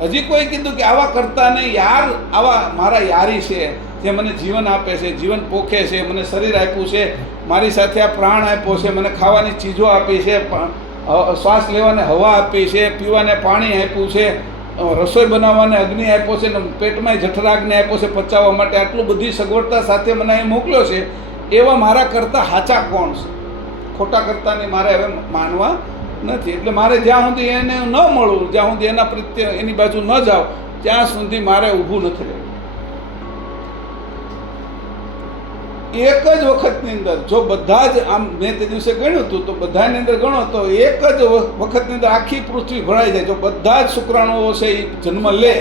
હજી કોઈ કીધું કે આવા કરતા નહીં યાર, આવા મારા યારી છે જે મને જીવન આપે છે, જીવન પોખે છે, મને શરીર આપ્યું છે, મારી સાથે આ પ્રાણ આપ્યો છે, મને ખાવાની ચીજો આપી છે, શ્વાસ લેવાને હવા આપી છે, પીવાને પાણી આપ્યું છે, રસોઈ બનાવવાને અગ્નિ આપ્યો છે, ને પેટમાં જઠરાગ્નિ આપ્યો છે પચાવવા માટે, આટલું બધી સગવડતા સાથે મને અહીં મોકલ્યો છે. એવા મારા કરતાં સાચા કોણ છે? ખોટા કરતાને મારે હવે માનવા નથી. એટલે મારે જ્યાં સુધી એને ન મળું, જ્યાં સુધી એના પ્રત્યે એની બાજુ ન જાઉં ત્યાં સુધી મારે ઊભું નથી રહેવું. એક જ વખતની અંદર જો બધા જ આમ મેં તે દિવસે ગણ્યું હતું તો બધાની અંદર ગણો તો એક જ વખતની અંદર આખી પૃથ્વી ભરાઈ જાય. જો બધા જ શુક્રાણુઓ છે એ જન્મ લે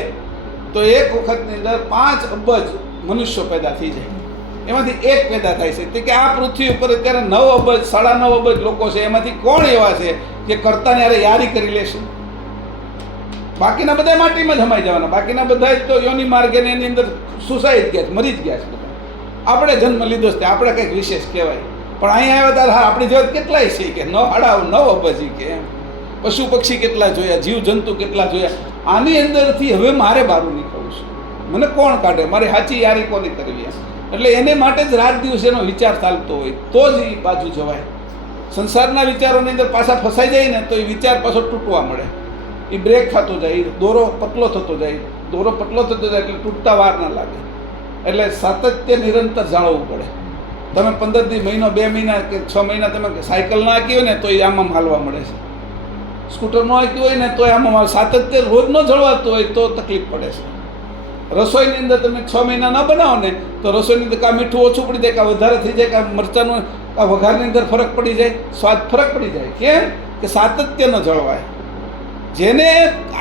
તો એક વખતની અંદર 5 અબજ મનુષ્યો પેદા થઈ જાય. એમાંથી એક પેદા થાય છે. તે કે આ પૃથ્વી ઉપર અત્યારે 9 અબજ 9.5 અબજ લોકો છે, એમાંથી કોણ એવા છે કે કરતાને યારે યારી કરી લેશે? બાકીના બધા માટીમાં જ હમાઈ જવાના. બાકીના બધા જ તો યોની માર્ગે એની અંદર સુસાઈડ ગયા છે, મરી જ ગયા છે બધા. આપણે જન્મ લીધો છે, આપણે કંઈક વિશેષ કહેવાય. પણ અહીંયા આવ્યા ત્યારે આપણી જેવા કેટલાય છે કે 9 અબજ કે એમ. પશુ પક્ષી કેટલા જોયા, જીવ જંતુ કેટલા જોયા. આની અંદરથી હવે મારે બહાર નીકળવું છે. મને કોણ કાઢે? મારે સાચી યારી કોની કરવી? એટલે એને માટે જ રાત દિવસ એનો વિચાર ચાલતો હોય તો જ એ બાજુ જવાય. સંસારના વિચારોની અંદર પાછા ફસાઈ જાય ને તો એ વિચાર પાછો તૂટવા મળે. એ બ્રેક થતો જાય, દોરો પતલો થતો જાય. દોરો પતલો થતો જાય એટલે તૂટતા વાર ના લાગે. એટલે સાતત્ય નિરંતર જાળવવું પડે. તમે 15 દી, મહિનો, 2 મહિના કે 6 મહિના તમે સાયકલ ના હાંકી હોય ને તો એ આમાં હાલવા મળે છે. સ્કૂટર ન હાંકી હોય ને તો આમાં સાતત્ય રોજ ન જળવાતું હોય તો તકલીફ પડે છે. રસોઈની અંદર તમે 6 મહિના ન બનાવો ને તો રસોઈની અંદર કાં મીઠું ઓછું પડી જાય, કાં વધારે થઈ જાય, કાં મરચાંનું કાં વઘારની અંદર ફરક પડી જાય, સ્વાદ ફરક પડી જાય. કેમ કે સાતત્ય ન જળવાય. જેને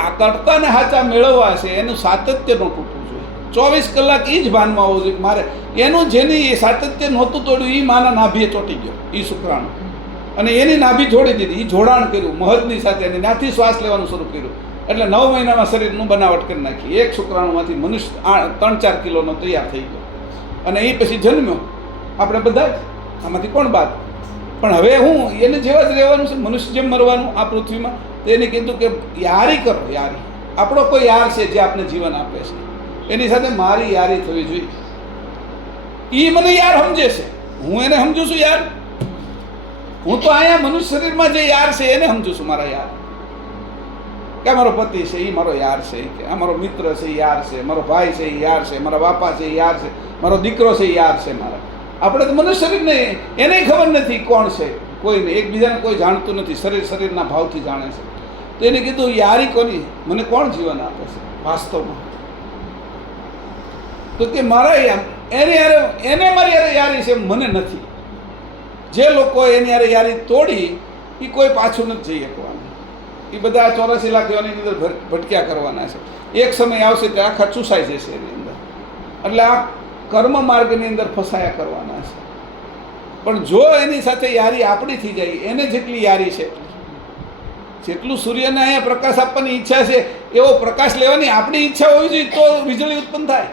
આ કરતાને સાચા મેળવવા છે એનું સાતત્ય ન તૂટવું જોઈએ. 24 કલાક એ જ ભાનમાં હોવું જોઈએ. મારે એનું જેની એ સાતત્ય નહોતું તોડ્યું એ માના નાભીએ ચોંટી ગયો એ શુક્રાણુ, અને એની નાભી જોડી દીધી. એ જોડાણ કર્યું મહદની સાથે, અને ત્યાંથી શ્વાસ લેવાનું શરૂ કર્યું. એટલે 9 મહિનામાં શરીરનું બનાવટ કરી નાખી. એક શુક્રાણુમાંથી મનુષ્ય 3-4 કિલોનો તૈયાર થઈ ગયો. અને એ પછી જન્મ્યો. આપણે બધા જ આમાંથી કોણ બાદ? પણ હવે હું એને જેવા જ રહેવાનું છે, મનુષ્ય જેમ મરવાનું આ પૃથ્વીમાં. તો એને કીધું કે યારી કરો. યારી આપણો કોઈ યાર છે જે આપણે જીવન આપે છે, એની સાથે મારી યારી થવી જોઈએ. એ મને યાર સમજે છે, હું એને સમજુ છું યાર. હું તો અહીંયા મનુષ્ય શરીરમાં જે યાર છે એને સમજુ છું મારા યાર. કે મારો પતિ છે એ મારો યાર છે, કે આ મારો મિત્ર છે એ યાર છે, મારો ભાઈ છે એ યાર છે, મારા બાપા છે એ યાર છે, મારો દીકરો છે એ યાર છે મારા. આપણે તો મનુષ્ય શરીર નહીં, એને ખબર નથી કોણ છે કોઈને. એકબીજાને કોઈ જાણતું નથી. શરીરના ભાવથી જાણે છે. તો એને કીધું યારી કોની? મને કોણ જીવન આપે છે વાસ્તવમાં? તો કે મારા એને મારી યારે યારી છે, મને નથી. જે લોકો એની યારે યારી તોડી એ કોઈ પાછું નથી જઈ શકવાનું. એ બધા 84 લાખ યોની અંદર ભટક્યા કરવાના છે. એક સમય આવશે તે આખા ચૂસાઈ જશે એની અંદર. એટલે આ કર્મ માર્ગની અંદર ફસાયા કરવાના છે. પણ જો એની સાથે યારી આપણી થઈ જાય, એને જેટલી યારી છે, જેટલું સૂર્યને અહીંયા પ્રકાશ આપવાની ઈચ્છા છે એવો પ્રકાશ લેવાની આપણી ઈચ્છા હોવી જોઈએ તો વીજળી ઉત્પન્ન થાય.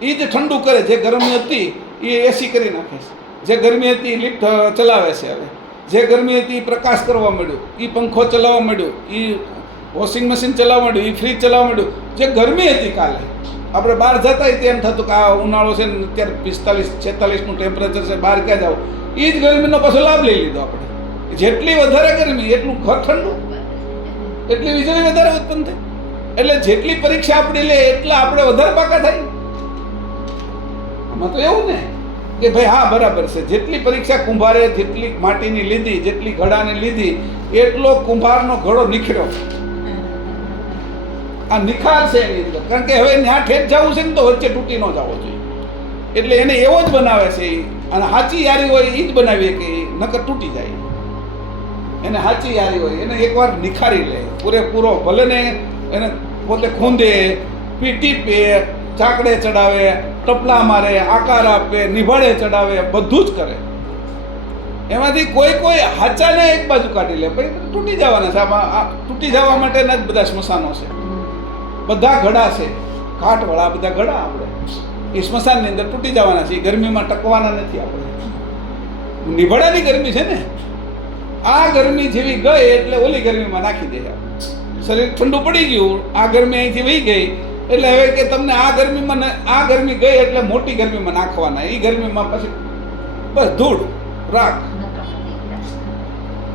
એ જ ઠંડુ કરે. જે ગરમી હતી એ એસી કરી નાખે છે. જે ગરમી હતી એ લિફ્ટ ચલાવે છે. હવે જે ગરમી હતી એ પ્રકાશ કરવા માંડ્યું, એ પંખો ચલાવવા માંડ્યું, એ વોશિંગ મશીન ચલાવવા માંડ્યું, એ ફ્રીજ ચલાવવા માંડ્યું. જે ગરમી હતી કાલે આપણે બહાર જતા હોય તેમ થતું કે આ ઉનાળો છે ને અત્યારે 45-46નું ટેમ્પરેચર છે, બહાર ક્યાં જાવ, એ જ ગરમીનો પાછો લાભ લઈ લીધો આપણે. જેટલી વધારે ગરમી એટલું ઘર ઠંડુ, એટલી વીજળી વધારે ઉત્પન્ન થાય. એટલે જેટલી પરીક્ષા આપણી લે એટલા આપણે વધારે પાકા થાય. આમાં તો એવું ને કે ભાઈ હા બરાબર છે, જેટલી પરીક્ષા કુંભારે જેટલી માટીની લીધી, જેટલી ઘડાની લીધી, એટલો કુંભારનો ઘડો નીકળ્યો. આ નિખાર છે એની અંદર. કારણ કે હવે ત્યાં ઠેઠ જવું છે ને તો વચ્ચે તૂટી ન જવો જોઈએ. એટલે એને એવો જ બનાવે છે. અને સાચી યારી હોય એ જ બનાવીએ કે નકર તૂટી જાય. એને સાચી યારી હોય એને એકવાર નિખારી લે પૂરેપૂરો. ભલે ને એને પોતે ખૂંદે, ટીપે, ચાકડે ચડાવે, ટપલા મારે, આકાર આપે, નિભાડે ચડાવે, બધું જ કરે. એમાંથી કોઈ હાચાને એક બાજુ કાઢી લે, પછી તૂટી જવાના છે. આમાં તૂટી જવા માટેના જ બધા સ્મશાનો છે, બધા ઘડા છે, ઘાટવાળા બધા ઘડા. આપણે એ સ્મશાનની અંદર તૂટી જવાના છે. એ ગરમીમાં ટકવાના નથી. આપણે નિભાડાની ગરમી છે ને, આ ગરમી જેવી ગઈ એટલે ઓલી ગરમીમાં નાખી દે. શરીર ઠંડુ પડી ગયું, આ ગરમી અહીંથી વહી ગઈ એટલે હવે કે તમને આ ગરમીમાં, આ ગરમી ગઈ એટલે મોટી ગરમીમાં નાખવાના. એ ગરમીમાં પછી બસ ધૂળ રાખ.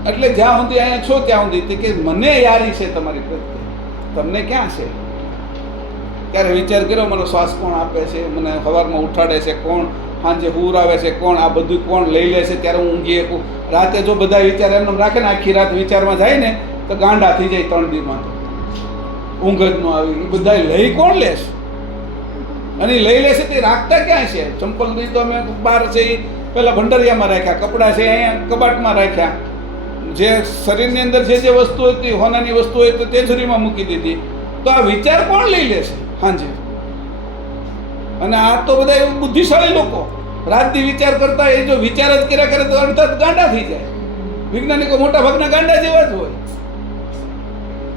એટલે જ્યાં સુધી અહીંયા છો ત્યાં સુધી કે મને યારી છે તમારી પ્રત્યે, તમને ક્યાં છે? ત્યારે વિચાર કર્યો મને શ્વાસ કોણ આપે છે, મને સવારમાં ઉઠાડે છે કોણ, સાંજે હુરાવે છે કોણ, આ બધું કોણ લઈ લે છે ત્યારે હું ઊંઘી શકું. રાતે જો બધા વિચાર એમને રાખે ને, આખી રાત વિચારમાં જાય ને તો ગાંડા થઈ જાય. 3 દિવસમાં તો ઊંઘ જ ન આવી. એ બધા લઈ કોણ લેશે? અને લઈ લેશે તે રાખતા ક્યાં છે? ચંપલ નહીં તો અમે બહાર છે એ પહેલાં ભંડારિયામાં રાખ્યા, કપડાં છે અહીંયા કબાટમાં રાખ્યા. જે શરીરની અંદર જે વસ્તુ હતી, હોનાની વસ્તુ હોય તો તેજરીમાં મૂકી દીધી. તો આ વિચાર કોણ લઈ લેશે સાંજે? અને આ તો બધા એવું બુદ્ધિશાળી લોકો રાતથી વિચાર કરતા. એ જો વિચાર જ કર્યા કરે તો અડધા ગાંડા થઈ જાય. વૈજ્ઞાનિકો મોટા ભાગના ગાંડા જેવા જ હોય.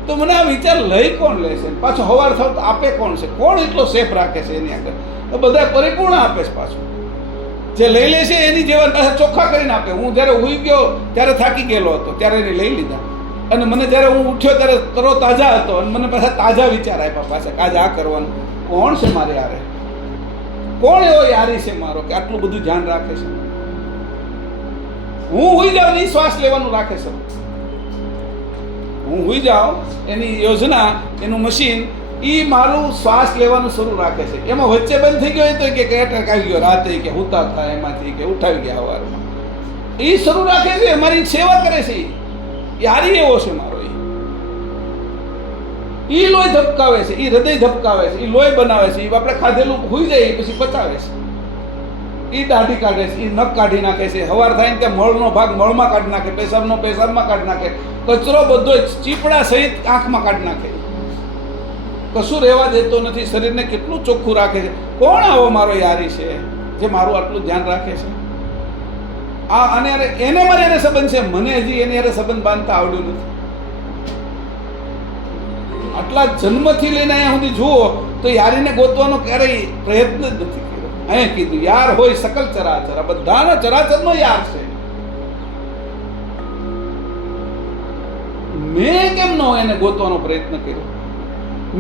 તો મને આ વિચાર લઈ કોણ લેશે? પાછું સવાર થાવ તો આપે કોણ છે? કોણ એટલો સેફ રાખે છે એની આગળ? તો બધા પરિપૂર્ણ આપે છે. પાછું જે લઈ લે છે એની જેવા પાસે ચોખ્ખા કરીને આપે. હું જ્યારે હુઈ ગયો ત્યારે થાકી ગયેલો હતો, ત્યારે એને લઈ લીધા. અને મને જ્યારે હું ઉઠ્યો ત્યારે તરો તાજા હતો અને મને પાછા તાજા વિચાર આપ્યા પાછા કે આજે આ કરવાનું. કોણ છે મારે યારે? કોણ એવો યારી છે મારો કે આટલું બધું ધ્યાન રાખે છે? હું હુઈ જાઉં એ શ્વાસ લેવાનું રાખે છે. હું હુઈ જાઉં એની યોજના, એનું મશીન એ મારું શ્વાસ લેવાનું શરૂ રાખે છે. એમાં વચ્ચે બંધ થઈ ગયો તો કે એટેક આવી ગયો રાતે કે હુતા થાય એમાંથી કે ઉઠાવી ગયા સવારમાં. એ શરૂ રાખે છે, મારી સેવા કરે છે. યારી એવો છે મારો. એ લોહી ધબકાવે છે, એ હૃદય ધબકાવે છે, એ લોહી બનાવે છે. એ આપણે ખાધેલું હોઈ જાય પછી પચાવે છે. એ દાઢી કાઢે છે, એ નખ કાઢી નાખે છે. સવાર થાય ને ત્યાં મળનો ભાગ મળમાં કાઢી નાખે, પેશાબનો પેશાબમાં કાઢી નાખે, કચરો બધો ચીપડા સહિત આંખમાં કાઢી નાખે. કશું રહેવા દેતો નથી. શરીરને કેટલું ચોખ્ખું રાખે છે. કોણ આવો મારો યારી છે જે મારું આટલું ધ્યાન રાખે છે? આ અને એને મારે એને સંબંધ છે, મને હજી એની હારે સંબંધ બાંધતા આવડ્યું નથી. આટલા જન્મથી લઈને અહીંયા સુધી જુઓ તો યારીને ગોતવાનો ક્યારેય પ્રયત્ન જ નથી કર્યો. અહીંયા કીધું યાર હોય સકલ ચરાચર, આ બધાનો ચરાચરનો યાર છે. મેં કેમ ન એને ગોતવાનો પ્રયત્ન કર્યો?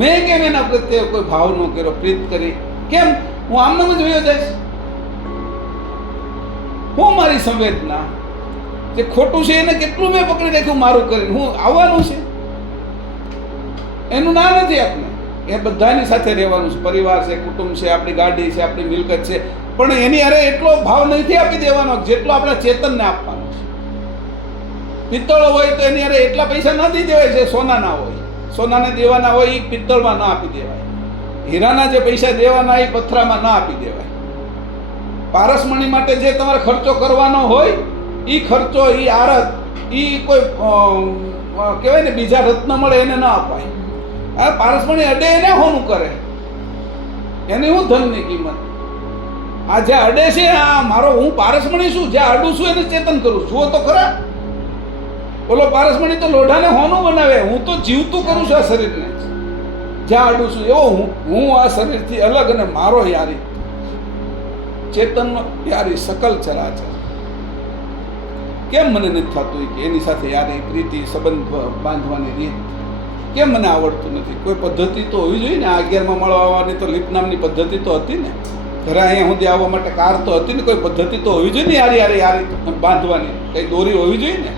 મેં કેમ એના પ્રત્યે કોઈ ભાવ ન કર્યો, પ્રીત કરી? કેમ હું આમનામ જ વયો જઈશ? હું મારી સંવેદના જે ખોટું છે એને કેટલું મેં પકડી રાખ્યું મારું કરીને? હું આવવાનું છે એનું ના નથી. આપણે એ બધાની સાથે રહેવાનું છે. પરિવાર છે, કુટુંબ છે, આપણી ગાડી છે, આપણી મિલકત છે. પણ એની અરે એટલો ભાવ નથી આપી દેવાનો જેટલો આપણા ચેતનને આપવાનો છે. પિત્તળ હોય તો એની અરે એટલા પૈસા નથી દેવાય છે સોનાના હોય. સોનાને દેવાના હોય એ પિત્તળમાં ના આપી દેવાય. હીરાના જે પૈસા દેવાના એ પથરામાં ના આપી દેવાય. પારસમણી માટે જે તમારે ખર્ચો કરવાનો હોય એ ખર્ચો, એ આરત, એ કોઈ કહેવાય ને બીજા રત્ન મળે એને ના અપાય. આ પારસમણી અડે એને હોનું કરે, એની હું ધનની કિંમત. આ જે અડે છે, આ મારો હું પારસમણી છું, જે અડું છું એને ચેતન કરું છું. જુઓ તો ખરા, ઓલો પારસમણી તો લોઢાને હોનું બનાવે, હું તો જીવતું કરું છું આ શરીરને. જ્યાં અડું છું એવો હું આ શરીરથી અલગ, અને મારો યારી ચેતનનો યારી સકલ ચરાચર. કેમ મને નથી થતું કે એની સાથે યારી, પ્રીતિ, સંબંધ બાંધવાની રીત કેમ મને આવડતું નથી? કોઈ પદ્ધતિ તો હોવી જોઈએ ને. આ 11માં માળો આવવાની તો લીપ નામની પદ્ધતિ તો હતી ને. ઘરે અહીંયા સુધી આવવા માટે કાર તો હતી ને. કોઈ પદ્ધતિ તો હોવી જોઈએ ને યારી બાંધવાની, કંઈ દોરી હોવી જોઈએ ને.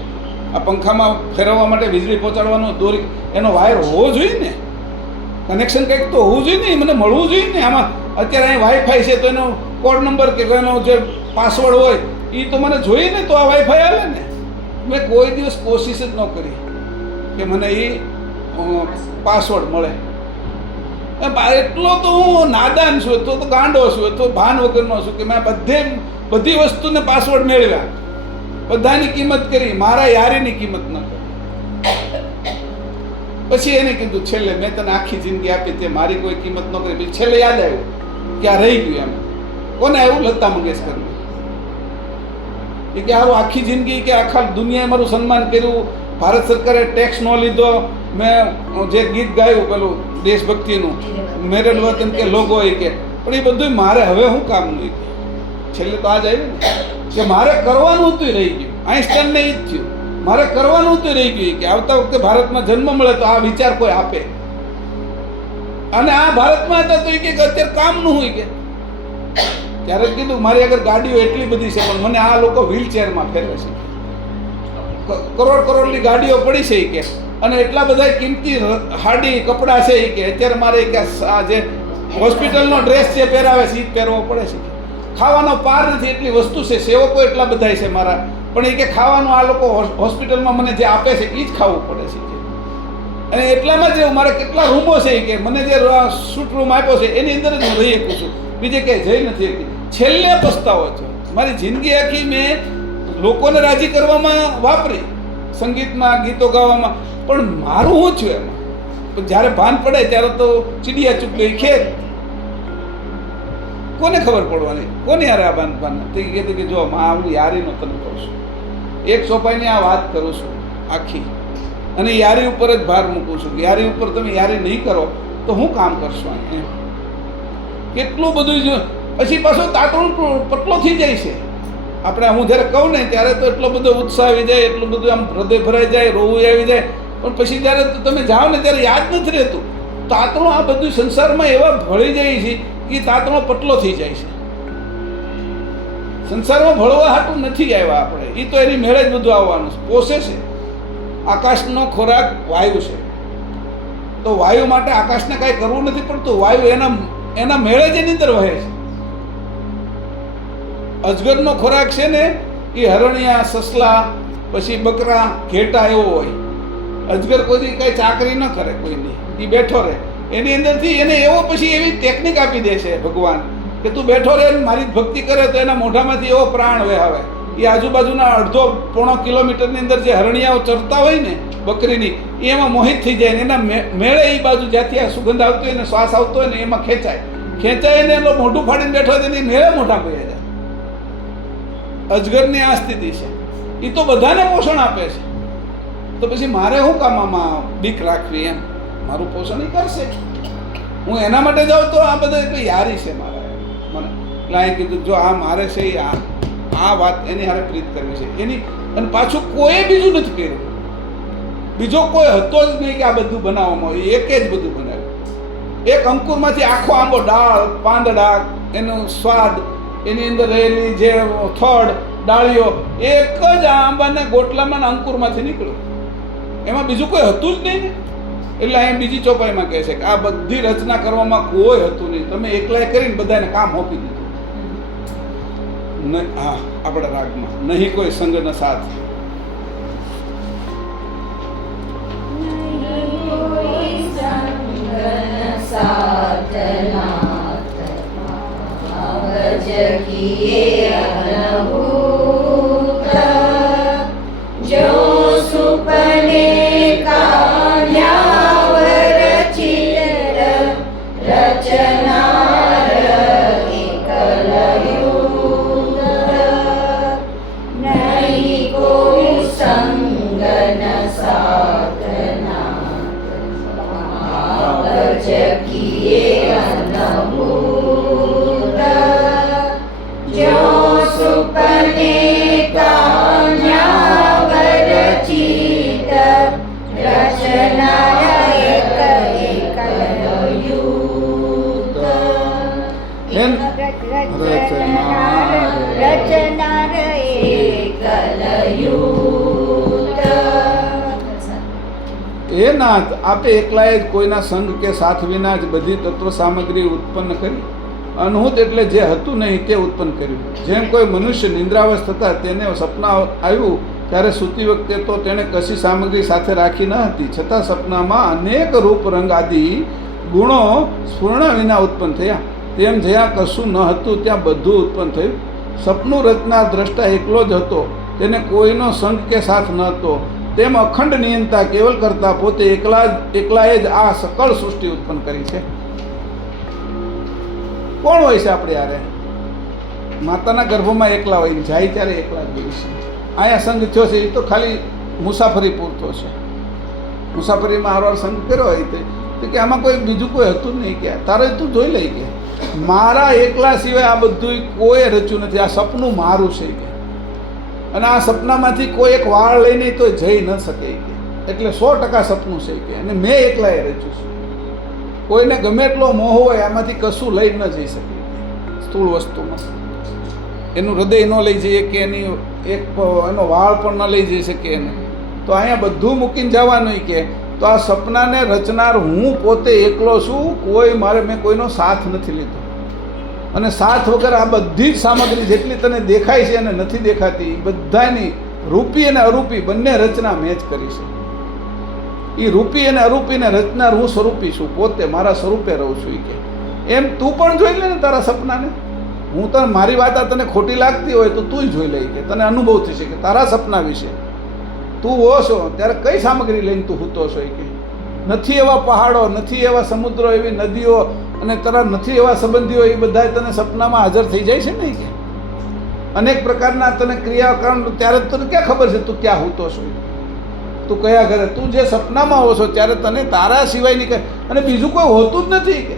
આ પંખામાં ફેરવવા માટે વીજળી પહોંચાડવાનો દોરી, એનો વાયર હોવો જોઈએ ને. કનેક્શન કંઈક તો હોવું જોઈએ ને, મને મળવું જોઈએ ને. આમાં અત્યારે અહીં વાઈફાઈ છે તો એનો કોડ નંબર કે એનો જે પાસવર્ડ હોય એ તો મને જોઈએ ને, તો આ વાઈફાઈ આવે ને. મેં કોઈ દિવસ કોશિશ જ ન કરી કે મને એ પાસવર્ડ મળે. એટલો તો હું નાદાન છું, તો ગાંડો છું, તો ભાન વગરનો છું કે મેં બધી વસ્તુને પાસવર્ડ મેળવ્યા, બધાની કિંમત કરી, મારા યારીની કિંમત ન કરી. પછી એને કીધું છેલ્લે, મેં તને આખી જિંદગી આપી, તે મારી કોઈ કિંમત ન કરી. પછી છેલ્લે યાદ આવ્યું કે આ રહી ગયું. એમ કોને આવ્યું? લતા મંગેશકરને. એ કે આવું આખી જિંદગી કે આખા દુનિયાએ મારું સન્માન કર્યું, ભારત સરકારે ટેક્સ ન લીધો, મેં જે ગીત ગાયું પેલું દેશભક્તિનું, મેરે વતન કે લોગો, એ કે પણ એ બધું મારે હવે શું કામનું? કે છેલ્લે તો આજ આવ્યું ને કે મારે કરવાનું હતું એ રહી ગયું. આઈન્સ્ટાઈનને એ જ થયું, મારે કરવાનું હતું રહી ગયું કે આવતા વખતે ભારતમાં જન્મ મળે તો આ વિચાર કોઈ આપે. અને આ ભારતમાં હતા તો એ કે અત્યારે કામનું હોય કે ત્યારે કીધું મારી આગળ ગાડીઓ એટલી બધી છે, પણ મને આ લોકો વ્હીલચેરમાં ફેરવે છે. કરોડની ગાડીઓ પડી છે કે, અને એટલા બધા કિંમતી હાડી કપડાં છે કે અત્યારે મારે કે આ જે હોસ્પિટલનો ડ્રેસ જે પહેરાવે છે એ જ પહેરવો પડે છે. ખાવાનો પાર નથી, એટલી વસ્તુ છે, સેવકો એટલા બધા છે મારા, પણ એ કે ખાવાનું આ લોકો હોસ્પિટલમાં મને જે આપે છે એ જ ખાવું પડે છે. અને એટલામાં જ મારે કેટલા રૂમો છે કે મને જે શૂટ રૂમ આપ્યો છે એની અંદર જ હું રહી શકું છું, બીજે ક્યાંય જઈ નથી શકતી. છેલ્લે પસ્તાવો છે. મારી જિંદગી આખી મેં લોકોને રાજી કરવામાં વાપરી, સંગીતમાં, ગીતો ગાવામાં, પણ મારું શું છું એમાં? પણ જ્યારે ભાન પડે ત્યારે તો ચીડિયા ચૂપડી ખેત. કોને ખબર પડવાની? કોને યાર આ ભાન તે કહેતી કે જો હું યારીનો તને કહું છું, એક સોપાઈની આ વાત કરું છું આખી, અને યારી ઉપર જ ભાર મૂકું છું કે યારી ઉપર તમે યારી નહીં કરો તો હું કામ કરશો? એમ કેટલું બધું જ. પછી પાછો તાતણું પટલો થઈ જાય છે. આપણે હું જ્યારે કહું ને ત્યારે તો એટલો બધો ઉત્સાહ આવી જાય, એટલું બધું આમ હૃદય ભરાઈ જાય, રોવું આવી જાય, પણ પછી જ્યારે તમે જાઓ ને ત્યારે યાદ નથી રહેતું. તાતણું આ બધું સંસારમાં એવા ભળી જાય છે કે તાતણો પટલો થઈ જાય છે. સંસારમાં ભળવા હાટું નથી આવ્યા આપણે, એ તો એની મેળે જ બધું આવવાનું છે, પોષે છે. આકાશનો ખોરાક વાયુ છે, તો વાયુ માટે આકાશને કાંઈ કરવું નથી પડતું, વાયુ એના મેળે જ એની અંદર વહે છે. અજગરનો ખોરાક છે ને એ હરણિયા, સસલા, પછી બકરા, ઘેટા એવો હોય. અજગર કોઈ કાંઈ ચાકરી ન કરે કોઈની, એ બેઠો રહે એની અંદરથી. એને એવો પછી એવી ટેકનિક આપી દે છે ભગવાન કે તું બેઠો રહે, મારી ભક્તિ કરે તો એના મોઢામાંથી એવો પ્રાણ વહાવે. એ આજુબાજુના અડધો પોણો કિલોમીટરની અંદર જે હરણિયાઓ ચરતા હોય ને બકરીની, એમાં મોહિત થઈ જાય ને એના મેળે એ બાજુ જ્યાંથી આ સુગંધ આવતી હોય ને શ્વાસ આવતો હોય ને એમાં ખેંચાય ને એનો મોઢું ફાડીને બેઠો હોય એની મેળે મોઢા પડી જાય. અજગરની આ સ્થિતિ છે. એ તો બધાને પોષણ આપે છે, તો પછી મારે શું કામ આમાં બીક રાખવી? એમ મારું પોષણ એ કરશે. હું એના માટે જાઉં તો આ બધા એટલે યારી છે મારા મને. એટલે અહીં કીધું જો આ મારે છે આ વાત એની હારે પ્રીત કરવી છે એની. અને પાછું કોઈ બીજું નથી કર્યું, બીજો કોઈ હતો જ નહીં કે આ બધું બનાવવામાં આવ્યું. એકે જ બધું બનાવ્યું. એક અંકુરમાંથી આખો આંબો, ડાળ, પાંદડા, એનો સ્વાદ, એની અંદર રહેલી જે થડ, ડાળીઓ, એક જ આંબાના ગોટલામાં અંકુરમાંથી નીકળ્યું. એમાં બીજું કોઈ હતું જ નહીં ને. એટલે અહીં બીજી ચોપાઈમાં કહે છે કે આ બધી રચના કરવામાં કોઈ હતું નહીં, તમે એકલાય કરીને બધાને કામ સોંપી દીધું. હા, આપણા રાગમાં નહીં કોઈ સંગનો સાથ. સાથ किए अनभूत जो सुपने का न्यावर चिर रचना नहीं कोई संग न साधना महावज किए अनभूत जो सुपने का न्यावर चित रचना एक एक युत એમ रचनार एकलयुत એ નાથ આપે એકલાએ જ કોઈના સંગ કે સાથ વિના જ બધી તત્વ સામગ્રી ઉત્પન્ન કરી. અનહૂત એટલે જે હતું નહીં તે ઉત્પન્ન કર્યું. જેમ કોઈ મનુષ્ય નિંદ્રાવસ્થ થતા તેને સપના આવ્યું ત્યારે સૂતી વખતે તો તેણે કશી સામગ્રી સાથે રાખી ન હતી, છતાં સપનામાં અનેક રૂપ રંગ આદિ ગુણો સ્ફૂર્ણ વિના ઉત્પન્ન થયા. તેમ જ્યાં કશું ન હતું ત્યાં બધું ઉત્પન્ન થયું. સપનું રચનાર દ્રષ્ટા એકલો જ હતો, તેને કોઈનો સંગ કે સાથ ન હતો. તેમ અખંડ નિયંતા કેવલ કરતા પોતે એકલાએ જ આ સકળ સૃષ્ટિ ઉત્પન્ન કરી છે. કોણ હોય છે આપણે યારે? માતાના ગર્ભમાં એકલા હોય, જાય ત્યારે એકલા જ હોય છે. અહીંયા સંગ થયો છે એ તો ખાલી મુસાફરી પૂરતો છે. મુસાફરીમાં હારવાર સંગ કર્યો હોય તો કે આમાં કોઈ બીજું કોઈ હતું જ નહીં. કે તારે તું જોઈ લઈ કે મારા એકલા સિવાય આ બધું કોઈ રચ્યું નથી. આ સપનું મારું છે કે, અને આ સપનામાંથી કોઈ એક વાળ લઈને તો જઈ ન શકે કે, એટલે 100% સપનું છે કે, અને મેં એકલાએ રચ્યું છું. કોઈને ગમે એટલો મોહ હોય આમાંથી કશું લઈ ન જઈ શકે સ્થૂળ વસ્તુમાં. એનું હૃદય ન લઈ જઈએ કે એની એનો વાળ પણ ન લઈ જઈ શકે એને. તો અહીંયા બધું મૂકીને જવાનું કે તો આ સપનાને રચનાર હું પોતે એકલો છું. મેં કોઈનો સાથ નથી લીધો. અને સાથ વગર આ બધી જ સામગ્રી જેટલી તને દેખાય છે અને નથી દેખાતી બધાની રૂપી અને અરૂપી બંને રચના મેં જ કરી છે. એ રૂપી અને અરૂપીને રચનાર હું સ્વરૂપી છું, પોતે મારા સ્વરૂપે રહું છું. કે એમ તું પણ જોઈ લે ને તારા સપનાને. હું તો મારી વાત આ તને ખોટી લાગતી હોય તો તું જોઈ લે કે તને અનુભવ થશે કે તારા સપના વિશે તું હો છો ત્યારે કઈ સામગ્રી લઈને તું હૂતો છો. કે નથી એવા પહાડો, નથી એવા સમુદ્રો, એવી નદીઓ અને તારા નથી એવા સંબંધીઓ, એ બધા તને સપનામાં હાજર થઈ જાય છે નહીં કે અનેક પ્રકારના તને ક્રિયાકરણ. ત્યારે તને ક્યાં ખબર છે તું ક્યાં હૂતો છો, તું કયા ઘરે? તું જે સપનામાં હો છો ત્યારે તને તારા સિવાયની કંઈ અને બીજું કોઈ હોતું જ નથી. કે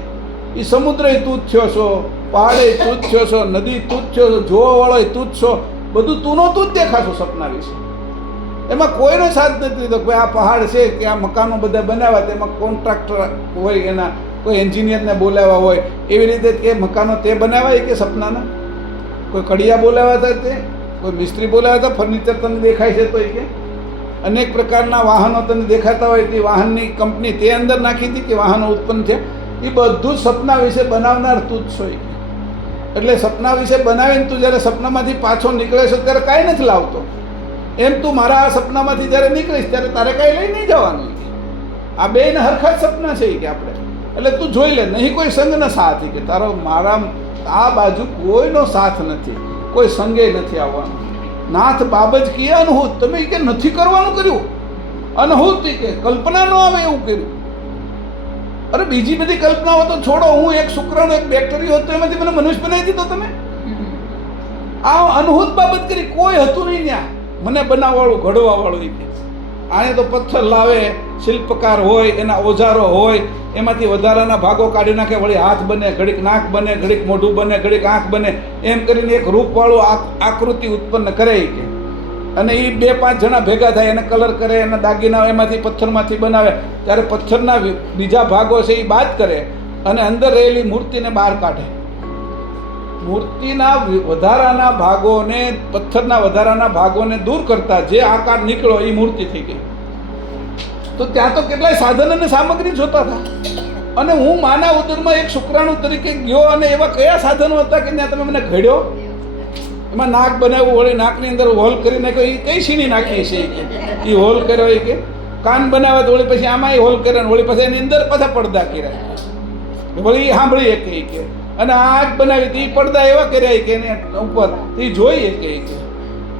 એ સમુદ્ર તું જ થયો છો, પહાડે તું જ થયો છો, નદી તું જ થયો છો, જોવાવાળો તું જ છો. બધું તું જ દેખાશો સપના વિશે. એમાં કોઈનો સાથ નથી લીધો. કોઈ આ પહાડ છે કે આ મકાનો બધા બનાવ્યા તેમાં કોન્ટ્રાક્ટર હોય, એના કોઈ એન્જિનિયરને બોલાવ્યા હોય, એવી રીતે કે મકાનો તે બનાવાય કે સપનાના? કોઈ કડિયા બોલાવ્યા હતા, તે કોઈ મિસ્ત્રી બોલાવ્યા હતા, ફર્નિચર તને દેખાય છે તો એ કે અનેક પ્રકારના વાહનો તને દેખાતા હોય તે વાહનની કંપની તે અંદર નાખી હતી કે વાહનો ઉત્પન્ન છે. એ બધું સપના વિશે બનાવનાર તું જ છો. એટલે સપના વિશે બનાવીને તું જ્યારે સપનામાંથી પાછો નીકળે છે ત્યારે કાંઈ નથી લાવતો. એમ તું મારા આ સપનામાંથી જ્યારે નીકળીશ ત્યારે તારે કાંઈ લઈ નહીં જવાનું. આ બેને હરખા જ સપના છે કે આપણે. એટલે તું જોઈ લે, નહીં કોઈ સંગ ન સાથ. કે તારો મારા આ બાજુ કોઈનો સાથ નથી, કોઈ સંગે નથી આવવાનું. નાથ બાબજ કીએ અનહૂત. તમે કે નથી કરવાનું કર્યું અનહૂત, કે કલ્પના ન આવે એવું કર્યું. અરે બીજી બધી કલ્પનાઓ તો છોડો. હું એક શુક્રાણુ એક બેક્ટેરિયો હતો એમાંથી મને મનુષ્ય બનાવી દીધો તમે. આ અનહૂત બાબત કરી. કોઈ હતું નહીં ત્યાં મને બનાવવાળું, ઘડવાવાળું. આને તો પથ્થર લાવે, શિલ્પકાર હોય, એના ઓજારો હોય, એમાંથી વધારાના ભાગો કાઢી નાખે, વળી હાથ બને, ઘડીક નાક બને, ઘડીક મોઢું બને, ઘડીક આંખ બને, એમ કરીને એક રૂપવાળું આકૃતિ ઉત્પન્ન કરે. કે અને એ 2-5 જણા ભેગા થાય, એને કલર કરે, એના દાગીના એમાંથી પથ્થરમાંથી બનાવે. ત્યારે પથ્થરના બીજા ભાગો છે એ બાદ કરે અને અંદર રહેલી મૂર્તિને બહાર કાઢે. મૂર્તિના વધારાના ભાગોને, પથ્થરના વધારાના ભાગોને દૂર કરતા જે આકાર નીકળ્યો એ મૂર્તિ થઈ ગઈ. તો ત્યાં તો કેટલાય સાધન અને સામગ્રી જોતા હતા. અને હું માના ઉદરમાં એક શુક્રાણુ તરીકે ગયો અને એવા કયા સાધનો હતા કે ત્યાં તમે મને ઘડ્યો. એમાં નાક બનાવ્યું, વળી નાકની અંદર હોલ કરી નાખ્યો. એ કઈ સીણી નાખી છે એ હોલ કર્યો. એ કે કાન બનાવ્યા તો વળી પછી આમાં હોલ કર્યા, વળી પછી એની અંદર પાછા પડદા કર્યા, વળી સાંભળીએ કે અને આ જ બનાવી હતી પડદા એવા કર્યા કે એને ઉપર એ જોઈએ કે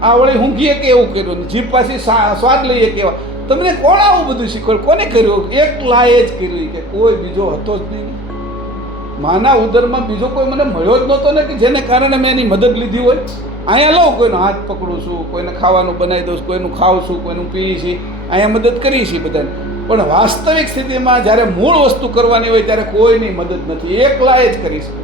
આ વળી ઊંઘીએ કે એવું કર્યું ને જીભ પાછી સ્વાદ લઈએ કેવા. તમને કોણ આવું બધું શીખવાડ્યું? કોને કર્યું? એકલાએ જ કર્યું કે કોઈ બીજો હતો જ નહીં. માના ઉદરમાં બીજો કોઈ મને મળ્યો જ નહોતો ને કે જેને કારણે મેં એની મદદ લીધી હોય. અહીંયા લઉં, કોઈનો હાથ પકડું છું, કોઈને ખાવાનું બનાવી દઉં, કોઈનું ખાઉં છું, કોઈનું પીએ છીએ, અહીંયા મદદ કરીએ છીએ બધાને. પણ વાસ્તવિક સ્થિતિમાં જ્યારે મૂળ વસ્તુ કરવાની હોય ત્યારે કોઈની મદદ નથી, એકલાએ જ કરી શકે.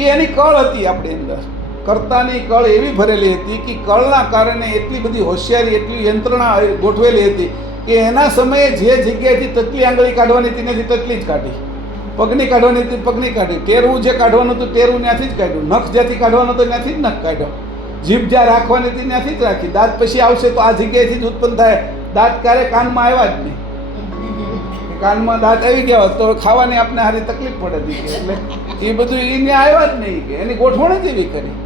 એ એની કળ હતી આપણી અંદર, કર્તાની કળ એવી ભરેલી હતી કે કળના કારણે એટલી બધી હોશિયારી, એટલી યંત્રણા ગોઠવેલી હતી કે એના સમયે જે જગ્યાએથી તકલી આંગળી કાઢવાની હતી ત્યાંથી તકલી જ કાઢી, પગની કાઢવાની હતી પગની કાઢી, ટેરવું જે કાઢવાનું હતું ટેરવું ત્યાંથી જ કાઢ્યું, નખ જ્યાંથી કાઢવાનો હતો ત્યાંથી જ નખ કાઢ્યો, જીભ જ્યાં રાખવાની હતી ત્યાંથી જ રાખી, દાંત પછી આવશે તો આ જગ્યાએથી જ ઉત્પન્ન થાય. દાંત ક્યારે કાનમાં આવ્યા જ નહીં, કાનમાં દાંત આવી ગયા હોત તો ખાવાની આપણે હારી તકલીફ પડે હતી. એટલે એ બધું એને આવ્યા જ નહીં કે એની ગોઠવણ જ એવી કરી,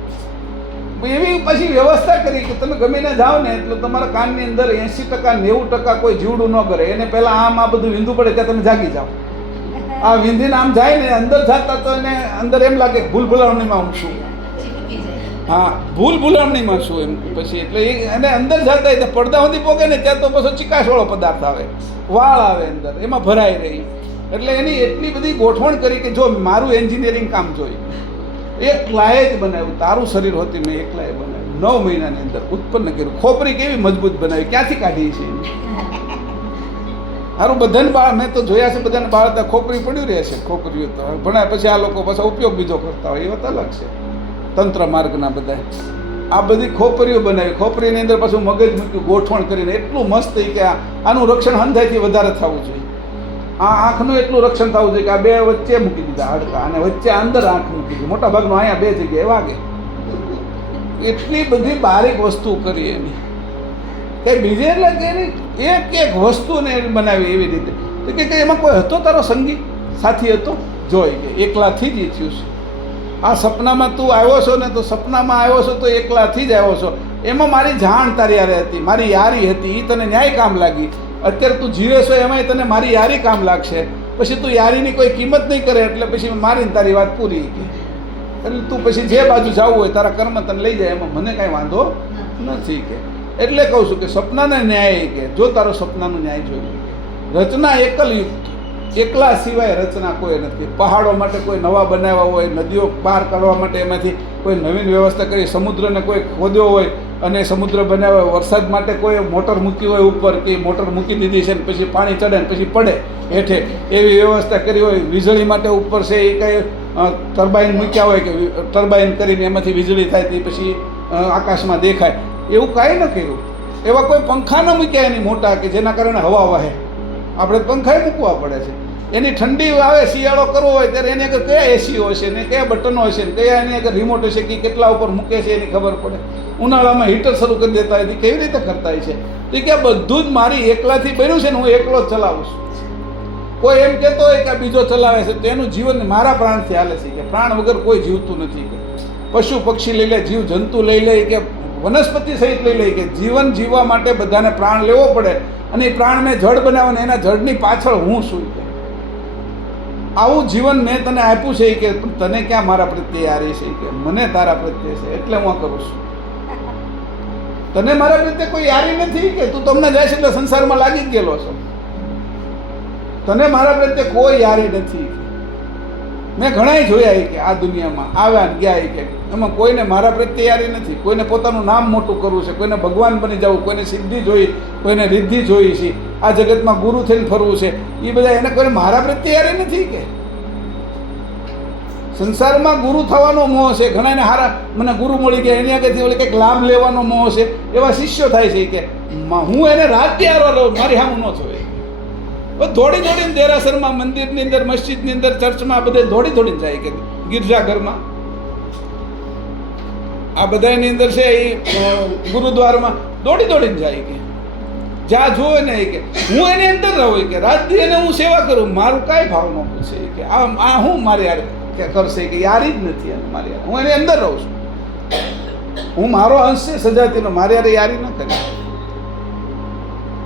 એવી પછી વ્યવસ્થા કરી કે તમે ગમીને જાઓ ને એટલે તમારા કાનની અંદર 80% 90% કોઈ જીવડું ન કરે. એને પહેલાં આમ આ બધું વિંધું પડે ત્યાં તમે જાગી જાઓ. આ વિંધીને આમ જાય ને અંદર જતા તો એને અંદર એમ લાગે ભૂલ ભૂલામણીમાં હું છું, હા ભૂલ ભૂલામણીમાં છું એમ. પછી એટલે એને અંદર જતા એટલે પડદા સુધી પોગે ને ત્યાં તો પછી ચિકાસવાળો પદાર્થ આવે, વાળ આવે અંદર, એમાં ભરાઈ રહી. એટલે એની એટલી બધી ગોઠવણ કરી કે જો મારું એન્જિનિયરિંગ કામ જોઈ એકલાએ જ બનાવ્યું. તારું શરીર હોતી મેં એકલાએ બનાવ્યું, 9 મહિનાની અંદર ઉત્પન્ન કર્યું. ખોપરી કેવી મજબૂત બનાવી, ક્યાંથી કાઢી છે સારું. બધાને બાળ મેં તો જોયા છે, બધાને બાળતા ખોપરી પડ્યું રહે છે, ખોપરીઓ તો ભણાય પછી આ લોકો પાછા ઉપયોગ બીજો કરતા હોય, એ વાત અલગ છે. તંત્ર માર્ગના બધા આ બધી ખોપરીઓ બનાવી, ખોપરીની અંદર પાછું મગજ મૂક્યું, ગોઠવણ કરીને એટલું મસ્ત કે આનું રક્ષણ હંધાઈથી વધારે થવું જોઈએ. આ આંખનું એટલું રક્ષણ થવું જોઈએ કે આ બે વચ્ચે મૂકી દીધા હાડકા અને વચ્ચે અંદર આંખ મૂકી દીધી. મોટા ભાગનું અહીંયા 2 જગ્યાએ વાગે. એટલી બધી બારીક વસ્તુ કરી એની કંઈ બીજે એટલે કે એની એક વસ્તુને બનાવી એવી રીતે કે એમાં કોઈ હતો તારો સંગી સાથી હતો? જોઈ કે એકલાથી જ થયું છે. આ સપનામાં તું આવ્યો છો ને તો સપનામાં આવ્યો છો તો એકલાથી જ આવ્યો છો. એમાં મારી જાણ તારી યારે હતી, મારી યારી હતી, એ તને ન્યાય કામ લાગી. અત્યારે તું જીવે છો એમાંય તને મારી યારી કામ લાગશે. પછી તું યારીની કોઈ કિંમત નહીં કરે એટલે પછી મારીને તારી વાત પૂરી ગઈ. એટલે તું પછી જે બાજુ જવું હોય તારા કર્મ તને લઈ જાય, એમાં મને કાંઈ વાંધો નથી કે. એટલે કહું છું કે સપનાને ન્યાય કે જો તારો સપનાનો ન્યાય જોયું કે રચના એકલયુક્ત, એકલા સિવાય રચના કોઈ નથી. પહાડો માટે કોઈ નવા બનાવ્યા હોય, નદીઓ પાર કરવા માટે એમાંથી કોઈ નવીન વ્યવસ્થા કરી, સમુદ્રને કોઈ ખોદ્યો હોય અને સમુદ્ર બનાવ્યો, વરસાદ માટે કોઈ મોટર મૂકી હોય ઉપર કે મોટર મૂકી દીધી છે ને પછી પાણી ચડે ને પછી પડે હેઠે, એવી વ્યવસ્થા કરી હોય. વીજળી માટે ઉપર છે એ કંઈ ટર્બાઇન મૂક્યા હોય કે ટર્બાઇન કરીને એમાંથી વીજળી થાય તે પછી આકાશમાં દેખાય, એવું કાંઈ ન કર્યું. એવા કોઈ પંખા ન મૂક્યા એની મોટા કે જેના કારણે હવા વહે. આપણે પંખાએ મૂકવા પડે છે. એની ઠંડી આવે, શિયાળો કરવો હોય ત્યારે એની આગળ કયા એસીઓ હશે ને કયા બટનો હશે ને કયા એની આગળ રિમોટ હશે કે કેટલા ઉપર મૂકે છે એની ખબર પડે. ઉનાળામાં હીટર શરૂ કરી દેતા હોય કેવી રીતે કરતા હોય છે? તો કે બધું જ મારી એકલાથી બન્યું છે ને હું એકલો જ ચલાવું છું. કોઈ એમ કહેતો હોય કે બીજો ચલાવે છે તો એનું જીવન મારા પ્રાણથી હાલે છે કે પ્રાણ વગર કોઈ જીવતું નથી. કે પશુ પક્ષી લઈ લે, જીવ જંતુ લઈ લે કે વનસ્પતિ સહિત લઈ લે કે જીવન જીવવા માટે બધાને પ્રાણ લેવો પડે અને એ પ્રાણને જડ બનાવવાને એના જડની પાછળ હું છું કે આવું જીવન મેં તને આપ્યું છે કે તને ક્યાં મારા પ્રત્યે યારી છે કે મને તારા પ્રત્યે છે એટલે હું કરું છું. તને મારા પ્રત્યે કોઈ યારી નથી કે તું તમને જાય છે એટલે સંસારમાં લાગી જ ગયેલો છો. તને મારા પ્રત્યે કોઈ યારી નથી. મેં ઘણાય જોયા કે આ દુનિયામાં આવ્યા ને ગયા કે એમાં કોઈને મારા પ્રત્યે યારી નથી. કોઈને પોતાનું નામ મોટું કરવું છે, કોઈને ભગવાન બની જવું, કોઈને સિદ્ધિ જોઈ, કોઈને રિદ્ધિ જોઈ છે, આ જગતમાં ગુરુ થઈને ફરવું છે, એ બધા એને કોઈને મારા પ્રત્યે યારી નથી. કે સંસારમાં ગુરુ થવાનો મોહ છે ઘણાને. હારા મને ગુરુ મળી ગયા એની આગળથી ઓલે કંઈક લાભ લેવાનો મોહ છે, એવા શિષ્યો થાય છે કે હું એને રાજ્યારો રહું, મારી સામું ન જોવે. દોડી દોડીને દેરાસરમાં, મંદિરની અંદર, મસ્જિદની અંદર, ચર્ચમાં બધે દોડીને જાય કે ગિરજાઘરમાં આ બધાની અંદર છે એ ગુરુદ્વારમાં દોડીને જાય કે જ્યાં જોવે ને કે હું એની અંદર રહું કે રાત દી એને હું સેવા કરું, મારું કાંઈ ભાવ ન પૂછે કે આ હું મારી યાર કરશે કે યારી જ નથી એને મારી યાર. હું એની અંદર રહું છું, હું મારો અંશ છે સજાતીનો, મારી યારે યારી ન કરી.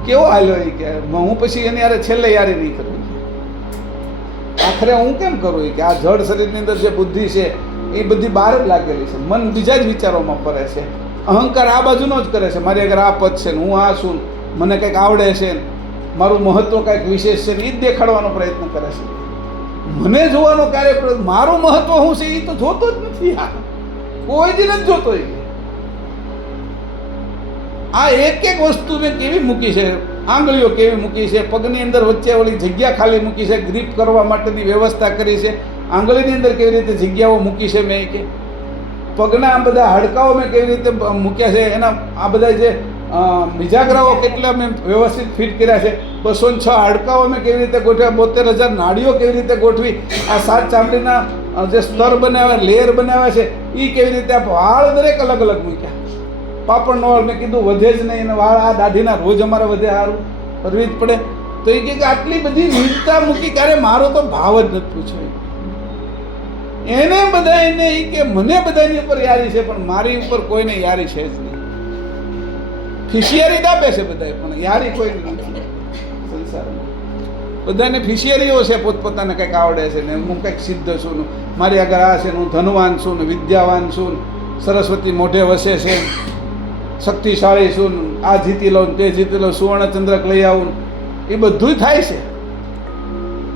કેવો હાલ્યો એ કે હું પછી એની યારે છેલ્લે યારી નહીં કરું. આખરે હું કેમ કરું કે આ જળ શરીરની અંદર જે બુદ્ધિ છે એ બધી બહાર જ લાગેલી છે. મન બીજા જ વિચારોમાં ફરે છે. અહંકાર આ બાજુનો જ કરે છે. મારી આગળ આ પદ છે ને હું આ છું, મને કંઈક આવડે છે, મારું મહત્વ કંઈક વિશેષ છે ને એ જ દેખાડવાનો પ્રયત્ન કરે છે. મને જોવાનો ક્યારે મારું મહત્વ શું છે એ તો જોતો જ નથી. કોઈ જ નથી જોતો. આ એક એક વસ્તુ મેં કેવી મૂકી છે, આંગળીઓ કેવી મૂકી છે, પગની અંદર વચ્ચે ઓલી જગ્યા ખાલી મૂકી છે, ગ્રીપ કરવા માટેની વ્યવસ્થા કરી છે, આંગળીની અંદર કેવી રીતે જગ્યાઓ મૂકી છે મેં, કે પગના આ બધા હાડકાઓ મેં કેવી રીતે મૂક્યા છે, એના આ બધા જે બીજાગ્રાઓ કેટલા મેં વ્યવસ્થિત ફિટ કર્યા છે, 206 હાડકાઓ મેં કેવી રીતે ગોઠવ્યા, 72,000 નાડીઓ કેવી રીતે ગોઠવી, આ 7 ચામડીના જે સ્તર બનાવ્યા, લેયર બનાવ્યા છે એ કેવી રીતે, આ વાળ દરેક અલગ અલગ મૂક્યા. પાપડનો વાળ મેં કીધું વધે જ નહીં, વાળ આ દાઢીના રોજ અમારે વધે, સારું કરવી જ પડે. તો એ કે આટલી બધી વિવિધતા મૂકી, ક્યારે મારો તો ભાવ જ નથી પૂછ્યો. એને બધા એને એ કે મને બધાની ઉપર યારી છે, પણ મારી ઉપર કોઈને યારી છે જ નહીં. ફિશિયરી દાબે છે બધા, પણ યારી કોઈ નથી સંસારમાં. બધાને ફિશિયરીઓ છે, પોતપોતાને કંઈક આવડે છે ને હું કંઈક સિદ્ધ છું ને મારી આગળ આ છે ને હું ધનવાન છું ને વિદ્યાવાન છું ને સરસ્વતી મોઢે વસે છે, શક્તિશાળી છું, આ જીતી લઉં તે જીતી લઉં, સુવર્ણચંદ્રક લઈ આવું, એ બધું થાય છે.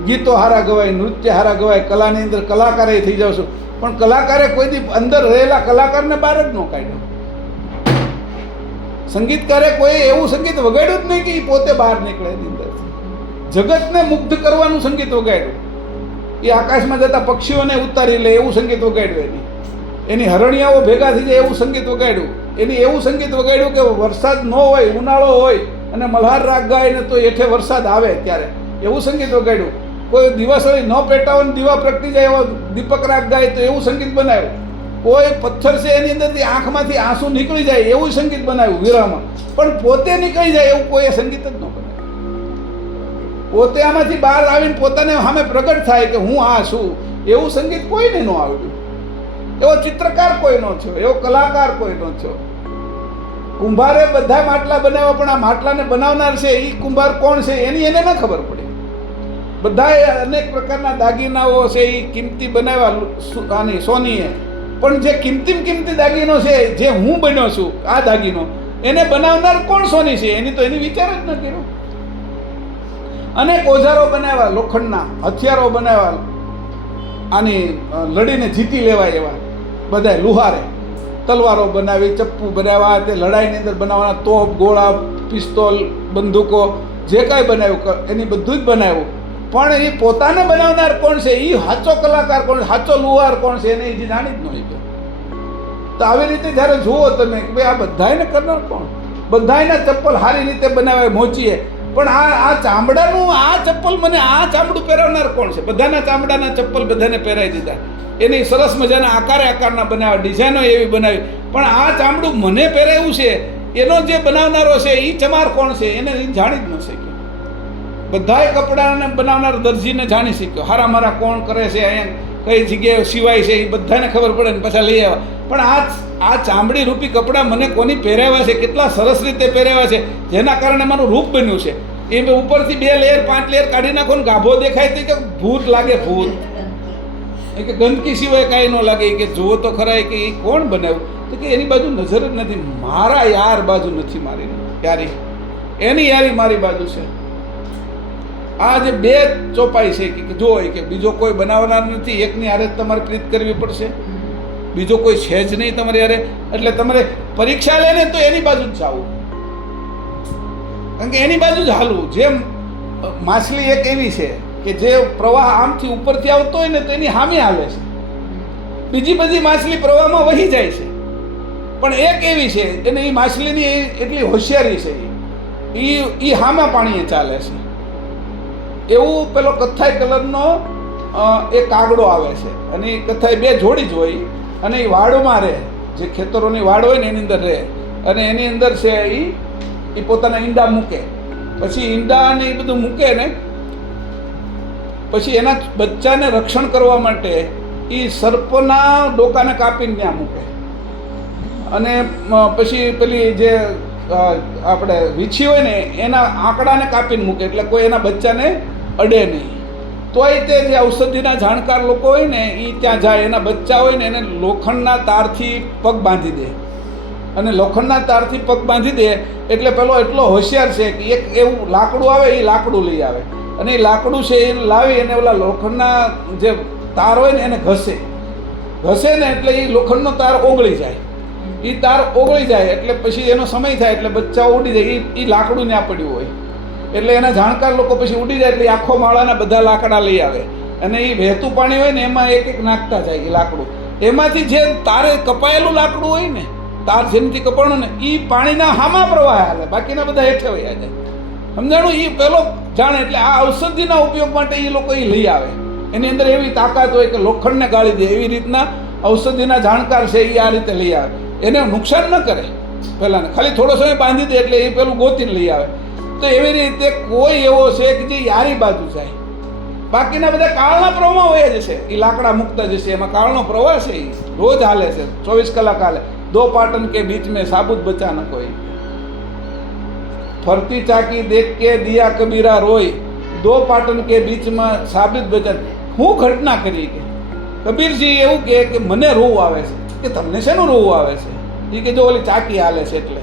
ગીતો હારા ગવાય, નૃત્ય હારા ગવાય, કલાની અંદર કલાકારે થઈ જાઉં છું, પણ કલાકારે કોઈ દી અંદર રહેલા કલાકારને બહાર જ ન કાઢ્યો. સંગીતકારે કોઈ એવું સંગીત વગાડ્યું જ નહીં કે એ પોતે બહાર નીકળે એની અંદરથી. જગતને મુગ્ધ કરવાનું સંગીત વગાડ્યું. એ આકાશમાં જતા પક્ષીઓને ઉતારી લે એવું સંગીત વગાડ્યું. એની હરણિયાઓ ભેગા થઈ જાય એવું સંગીત વગાડ્યું. એની એવું સંગીત વગાડ્યું કે વરસાદ ન હોય, ઉનાળો હોય અને મલ્હાર રાગ ગાય ને તો એઠે વરસાદ આવે ત્યારે એવું સંગીત વગાડ્યું. કોઈ દિવસળી ન પેટાવો ને દીવા પ્રગટી જાય એવો દીપક રાગ ગાય તો એવું સંગીત બનાવ્યું. કોઈ પથ્થર છે એની અંદરથી આંખમાંથી આંસુ નીકળી જાય એવું સંગીત બનાવ્યું વીરામાં, પણ પોતે નીકળી જાય એવું કોઈ સંગીત જ ન બનાવ્યું. પોતે આમાંથી બહાર આવીને પોતાને સામે પ્રગટ થાય કે હું આ છું એવું સંગીત કોઈને ન આવડ્યું. એવો ચિત્રકાર કોઈ ન થયો, એવો કલાકાર કોઈ ન થયો. કુંભારે બધા માટલા બનાવ્યા, પણ આ માટલાને બનાવનાર છે એ કુંભાર કોણ છે એની એને ન ખબર પડી. બધાએ અનેક પ્રકારના દાગીનાઓ છે એ કિંમતી બનાવ્યા આની સોનીએ, પણ જે કિંમતી દાગીનો છે જે હું બન્યો છું આ દાગીનો, એને બનાવનાર કોણ સોની છે એની તો એની વિચાર જ ન કર્યો. અનેક ઓજારો બનાવ્યા, લોખંડના હથિયારો બનાવ્યા, આની લડીને જીતી લેવાય એવા બધા લુહારે, તલવારો બનાવી, ચપ્પુ બનાવ્યા, તે લડાઈની અંદર બનાવવાના તોપ, ગોળા, પિસ્તોલ, બંદૂકો જે કાંઈ બનાવ્યું એની બધું જ બનાવ્યું. પણ એ પોતાને બનાવનાર કોણ છે, એ સાચો કલાકાર કોણ, સાચો લુહાર કોણ છે એને એ જાણી જ ન હોય. તો આવી રીતે જ્યારે જુઓ તમે કે ભાઈ આ બધાને કરનાર કોણ, બધાના ચપ્પલ સારી રીતે બનાવે મોચીએ, પણ આ ચામડાનું આ ચપ્પલ મને આ ચામડું પહેરાવનાર કોણ છે? બધાના ચામડાના ચપ્પલ બધાને પહેરાવી દીધા, એની સરસ મજાના આકારના બનાવ્યા, ડિઝાઇનો એવી બનાવી, પણ આ ચામડું મને પહેરાવ્યું છે એનો જે બનાવનારો છે એ ચમાર કોણ છે એને જાણી જ ન શક્યો. બધાએ કપડાને બનાવનાર દરજીને જાણી શક્યો, હારા મારા કોણ કરે છે, અહીંયા કઈ જગ્યાએ સિવાય છે એ બધાને ખબર પડે ને પાછા લઈ આવ્યા. પણ આ ચામડી રૂપી કપડાં મને કોની પહેરાવ્યા છે, કેટલા સરસ રીતે પહેરાવ્યા છે, જેના કારણે મારું રૂપ બન્યું છે. એ ઉપરથી 2 લેયર 5 લેયર કાઢી નાખો ને ગાભો દેખાય તો કે ભૂત લાગે, ભૂત એ કે ગંદકી સિવાય કાંઈ ન લાગે, કે જુઓ તો ખરા કે એ કોણ બનાવ્યું, તો કે એની બાજુ નજર જ નથી, મારા યાર બાજુ નથી મારી યારી, એની યારી મારી બાજુ છે. આ જે 2 ચોપાઈ છે કે જો કે બીજો કોઈ બનાવનાર નથી, એકની હારે તમારે પ્રીત કરવી પડશે, બીજો કોઈ છે જ નહીં તમારી હારે, એટલે તમારે પરીક્ષા લે ને તો એની બાજુ જ જવું, કારણ કે એની બાજુ જ હાલવું. જેમ માછલી એક એવી છે કે જે પ્રવાહ આમથી ઉપરથી આવતો હોય ને તો એની સામે હાલે છે, બીજી બધી માછલી પ્રવાહમાં વહી જાય છે, પણ એક એવી છે એને એ માછલીની એટલી હોશિયારી છે, એ સામા પાણીએ ચાલે છે. એવું પેલો કથ્થાઈ કલરનો એક કાગડો આવે છે, અને એ કથ્થાઈ 2 જોડી જ હોય, અને એ વાડમાં રહે, જે ખેતરોની વાડ હોય ને એની અંદર રહે, અને એની અંદર છે એ પોતાના ઈંડા મૂકે, પછી ઈંડા ને એ બધું મૂકે ને પછી એના બચ્ચાને રક્ષણ કરવા માટે એ સર્પના ડોકાને કાપીને ત્યાં મૂકે, અને પછી પેલી જે આપણે વીછી હોય ને એના આંકડાને કાપીને મૂકે, એટલે કોઈ એના બચ્ચાને અડે નહીં. તોય તે જે ઔષધિના જાણકાર લોકો હોય ને એ ત્યાં જાય, એના બચ્ચા હોય ને એને લોખંડના તારથી પગ બાંધી દે, અને લોખંડના તારથી પગ બાંધી દે એટલે પેલો એટલો હોશિયાર છે કે એક એવું લાકડું આવે, એ લાકડું લઈ આવે, અને એ લાકડું છે એ લાવી અને ઓલા લોખંડના જે તાર હોય ને એને ઘસે ને એટલે એ લોખંડનો તાર ઓગળી જાય. એ તાર ઓગળી જાય એટલે પછી એનો સમય થાય એટલે બચ્ચાઓ ઉડી જાય. એ લાકડું ત્યાં પડ્યું હોય એટલે એના જાણકાર લોકો પછી ઉડી જાય એટલે આખો માળાના બધા લાકડા લઈ આવે, અને એ વહેતું પાણી હોય ને એમાં એક એક નાખતા જાય એ લાકડું. એમાંથી જે તારે કપાયેલું લાકડું હોય ને, તાર જેમથી કપાણું ને, એ પાણીના હામા પ્રવાહ હાલે, બાકીના બધા હેઠે વયા જાય. સમજાણું? એ પેલો જાણે. એટલે આ ઔષધિના ઉપયોગ માટે એ લોકો એ લઈ આવે. એની અંદર એવી તાકાત હોય કે લોખંડને ગાળી દે. એવી રીતના ઔષધિના જાણકાર છે એ આ રીતે લઈ આવે. એને નુકસાન ન કરે પહેલાંને, ખાલી થોડો સમય બાંધી દે એટલે એ પેલું ગોતીને લઈ આવે. તો એવી રીતે કોઈ એવો છે કે જે યારી બાજુ જાય, બાકીના બધા કાળના પ્રવાહમાં વયા જશે. એ લાકડા મૂકતા જશે, એમાં કાળનો પ્રવાહ છે, એ રોજ હાલે છે, 24 કલાક હાલે. દો પાટન કે બીચ મેં સાબુત બચા ન કોઈ, ફરતી ચાકી દેખ કે દિયા કબીરા રોય, દો પાટન કે બીચમાં સાબિત બચા. હું ઘટના કરી કે કબીરજી એવું કે મને રોવું આવે છે. કે તમને શેનું રોવું આવે છે? એ કે જો ઓલી ચાકી હાલે છે એટલે.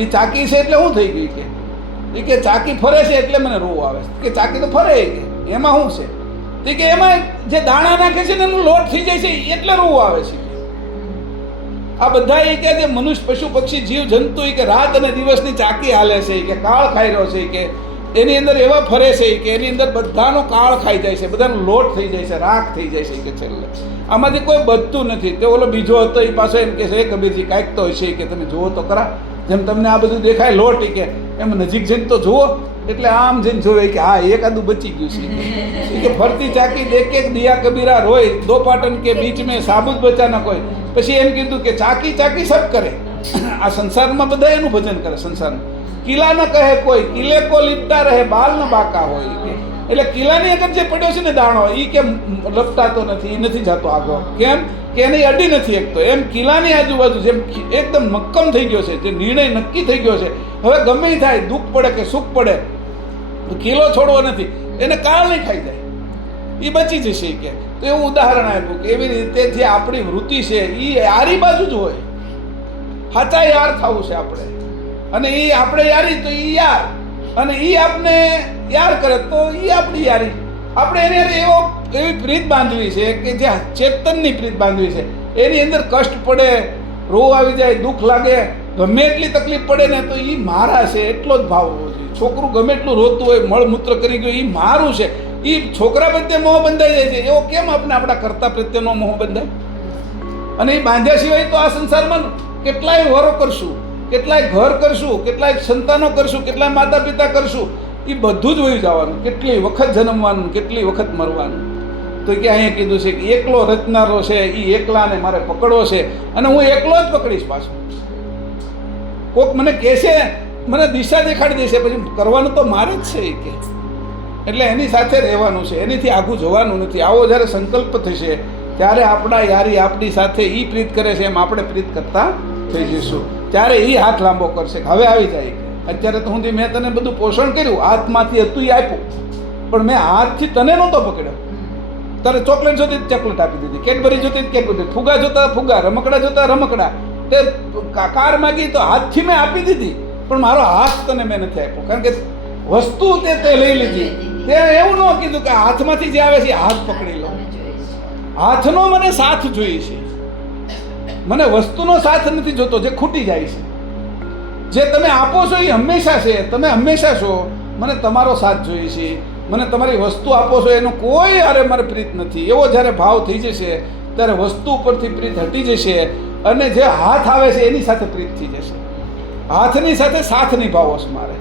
એ ચાકી છે એટલે શું થઈ ગયું? કે ચાકી ફરે છે એટલે મને રોવું આવે છે. કે ચાકી તો ફરે, કે એમાં શું છે? કે એમાં જે દાણા નાખે છે ને એનું લોટ થઈ જાય છે એટલે રોવું આવે છે. આ બધા એ કે જે મનુષ્ય, પશુ, પક્ષી, જીવ જંતુ કે રાત અને દિવસની ચાકી હાલે છે, કે કાળ ખાઈ રહ્યો છે, કે એની અંદર એવા ફરે છે કે એની અંદર બધાનો કાળ ખાઈ જાય છે, બધાનો લોટ થઈ જાય છે, રાખ થઈ જાય છે. કે છેલ્લે આમાંથી કોઈ બચતું નથી. તે ઓલો બીજો હતો એ પાછો એમ કે છે, કબીરજી કાંઈક તો હશે, કે તમે જુઓ તો ખરા, જેમ તમને આ બધું દેખાય લોટ, કે એમ નજીક જઈને તો જુઓ. એટલે આમ જઈને જોવે કે હા એકાદું બચી ગયું છે. કે ફરતી ચાકી દેખ કે દિયા કબીરા રોય, દો પાટન કે બીચ મેં સાબુત બચા ના કોઈ. પછી એમ કીધું કે ચાકી ચાકી સબ કરે. આ સંસારમાં બધા એનું ભજન કરે. સંસારમાં કિલ્લા ન કહે કોઈ, કિલ્લે કો લીપટા રહે, બાલ ન બાકા હોય. એટલે કિલ્લાની આગળ જે પડ્યો છે ને દાણો, એ કેમ લપટાતો નથી, એ નથી જતો આગળ. કેમ કે એની અડી નથી એકતો. એમ કિલ્લાની આજુબાજુ જેમ એકદમ મક્કમ થઈ ગયો છે, જે નિર્ણય નક્કી થઈ ગયો છે, હવે ગમે થાય, દુઃખ પડે કે સુખ પડે, કિલ્લો છોડવો નથી, એને કાળ નહીં ખાઈ જાય, એ બચી જશે. કે તો એવું ઉદાહરણ આપ્યું કે એવી રીતે જે આપણી વૃત્તિ છે એ યારી બાજુ જ હોય. સાચા યાર થવું છે આપણે, અને એ આપણે યારી તો એ યાર, અને એ આપણે યાર કરે તો એ આપણી યારી. આપણે એને એવી પ્રીત બાંધવી છે કે જે ચેતનની પ્રીત બાંધવી છે. એની અંદર કષ્ટ પડે, રોવ આવી જાય, દુઃખ લાગે, ગમે એટલી તકલીફ પડે ને, તો એ મારા છે એટલો જ ભાવ હોવો જોઈએ. છોકરું ગમે એટલું રોતું હોય, મળમૂત્ર કરી ગયું, એ મારું છે. એ છોકરા પ્રત્યે મોહ બંધાઈ જાય છે, એવો કેમ આપણે આપણા કર્તા પ્રત્યેનો મોહ બંધાય? અને એ બાંધ્યા સિવાય તો આ સંસારમાં કેટલાય વરો કરશું, કેટલાય ઘર કરશું, કેટલાય સંતાનો કરશું, કેટલાય માતા પિતા કરશું, એ બધું જ વયું જવાનું. કેટલી વખત જન્મવાનું, કેટલી વખત મરવાનું. તો કે અહીંયા કીધું છે કે એકલો રચનારો છે, એ એકલાને મારે પકડવો છે, અને હું એકલો જ પકડીશ. પાછો કોક મને કહેશે, મને દિશા દેખાડી દેશે, પછી કરવાનું તો મારે જ છે. કે એટલે એની સાથે રહેવાનું છે, એનીથી આઘું જવાનું નથી. આવો જ્યારે સંકલ્પ થશે ત્યારે આપણા યારી આપણી સાથે એ પ્રીત કરે છે એમ આપણે પ્રીત કરતા થઈ જઈશું. ત્યારે એ હાથ લાંબો કરશે, હવે આવી જાય. અત્યારે તો સુધી મેં તને બધું પોષણ કર્યું, હાથમાંથી હતું એ આપ્યું, પણ મેં હાથથી તને નહોતો પકડ્યો. તારે ચોકલેટ જોતી ચોકલેટ આપી દીધી, કેડબરી જોતી કેડબરી, ફુગા જોતા ફુગા, રમકડા જોતા રમકડા, તે કાર માગી તો હાથથી મેં આપી દીધી, પણ મારો હાથ તને મેં નથી આપ્યો. કારણ કે વસ્તુ તે લઈ લીધી. તે એવું ન કીધું કે હાથમાંથી જે આવે છે હાથ પકડી લો. હાથનો મને સાથ જોઈએ છે, મને વસ્તુનો સાથ નથી જોતો જે ખૂટી જાય છે. જે તમે આપો છો એ હંમેશા છે, તમે હંમેશા છો. મને તમારો સાથ જોઈએ છે, મને તમારી વસ્તુ આપો છો એનો કોઈ અરે મારે પ્રીત નથી. એવો જ્યારે ભાવ થઈ જશે ત્યારે વસ્તુ ઉપરથી પ્રીત હટી જશે, અને જે હાથ આવે છે એની સાથે પ્રીત થઈ જશે. હાથની સાથે સાથ નિભાવો છે મારે.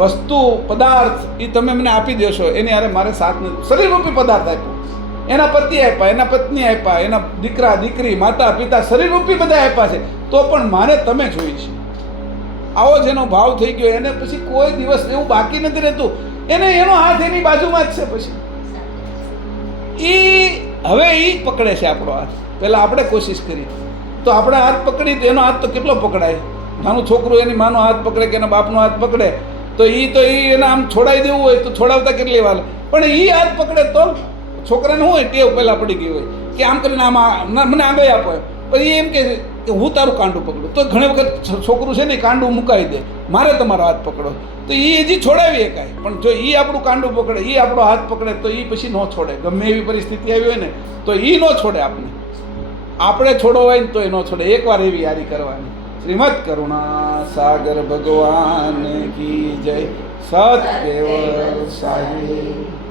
વસ્તુ પદાર્થ એ તમે મને આપી દેશો, એની હારે મારે સાથ નથી. શરીરરૂપી પદાર્થ આપ્યો, એના પતિ આપ્યા, એના પત્ની આપ્યા, એના દીકરા દીકરી, માતા પિતા, શરીરરૂપી બધા આપ્યા છે, તો પણ મારે તમે જોઈ છે. આવો જેનો ભાવ થઈ ગયો એને પછી કોઈ દિવસ એવું બાકી નથી રહેતું. એને એનો હાથ એની બાજુમાં જ છે. પછી હવે એ પકડે છે આપણો હાથ. પહેલાં આપણે કોશિશ કરી તો આપણે હાથ પકડી, એનો હાથ તો કેટલો પકડાય. નાનું છોકરું એની માનો હાથ પકડે કે એના બાપનો હાથ પકડે તો એને આમ છોડાવી દેવું હોય તો છોડાવતા કેટલી વાર, પણ એ હાથ પકડે તો છોકરાને હોય ટેવ પહેલાં પડી ગઈ હોય કે આમ કરીને આમાં મને આગળ આપો, પણ એ એમ કે હું તારું કાંડું પકડું, તો ઘણી વખત છોકરું છે ને કાંડું મુકાવી દે, મારે તમારો હાથ પકડો, તો એ હજી છોડાવી શકાય. પણ જો એ આપણું કાંડું પકડે, એ આપણો હાથ પકડે તો એ પછી ન છોડે. ગમે એવી પરિસ્થિતિ આવી હોય ને તો એ ન છોડે આપણે. આપણે છોડો હોય ને તો એ ન છોડે. એકવાર એવી યારી કરવાની. શ્રીમદ કરુણા સાગર ભગવાન કી જય. સત કેવળ સાહેબ.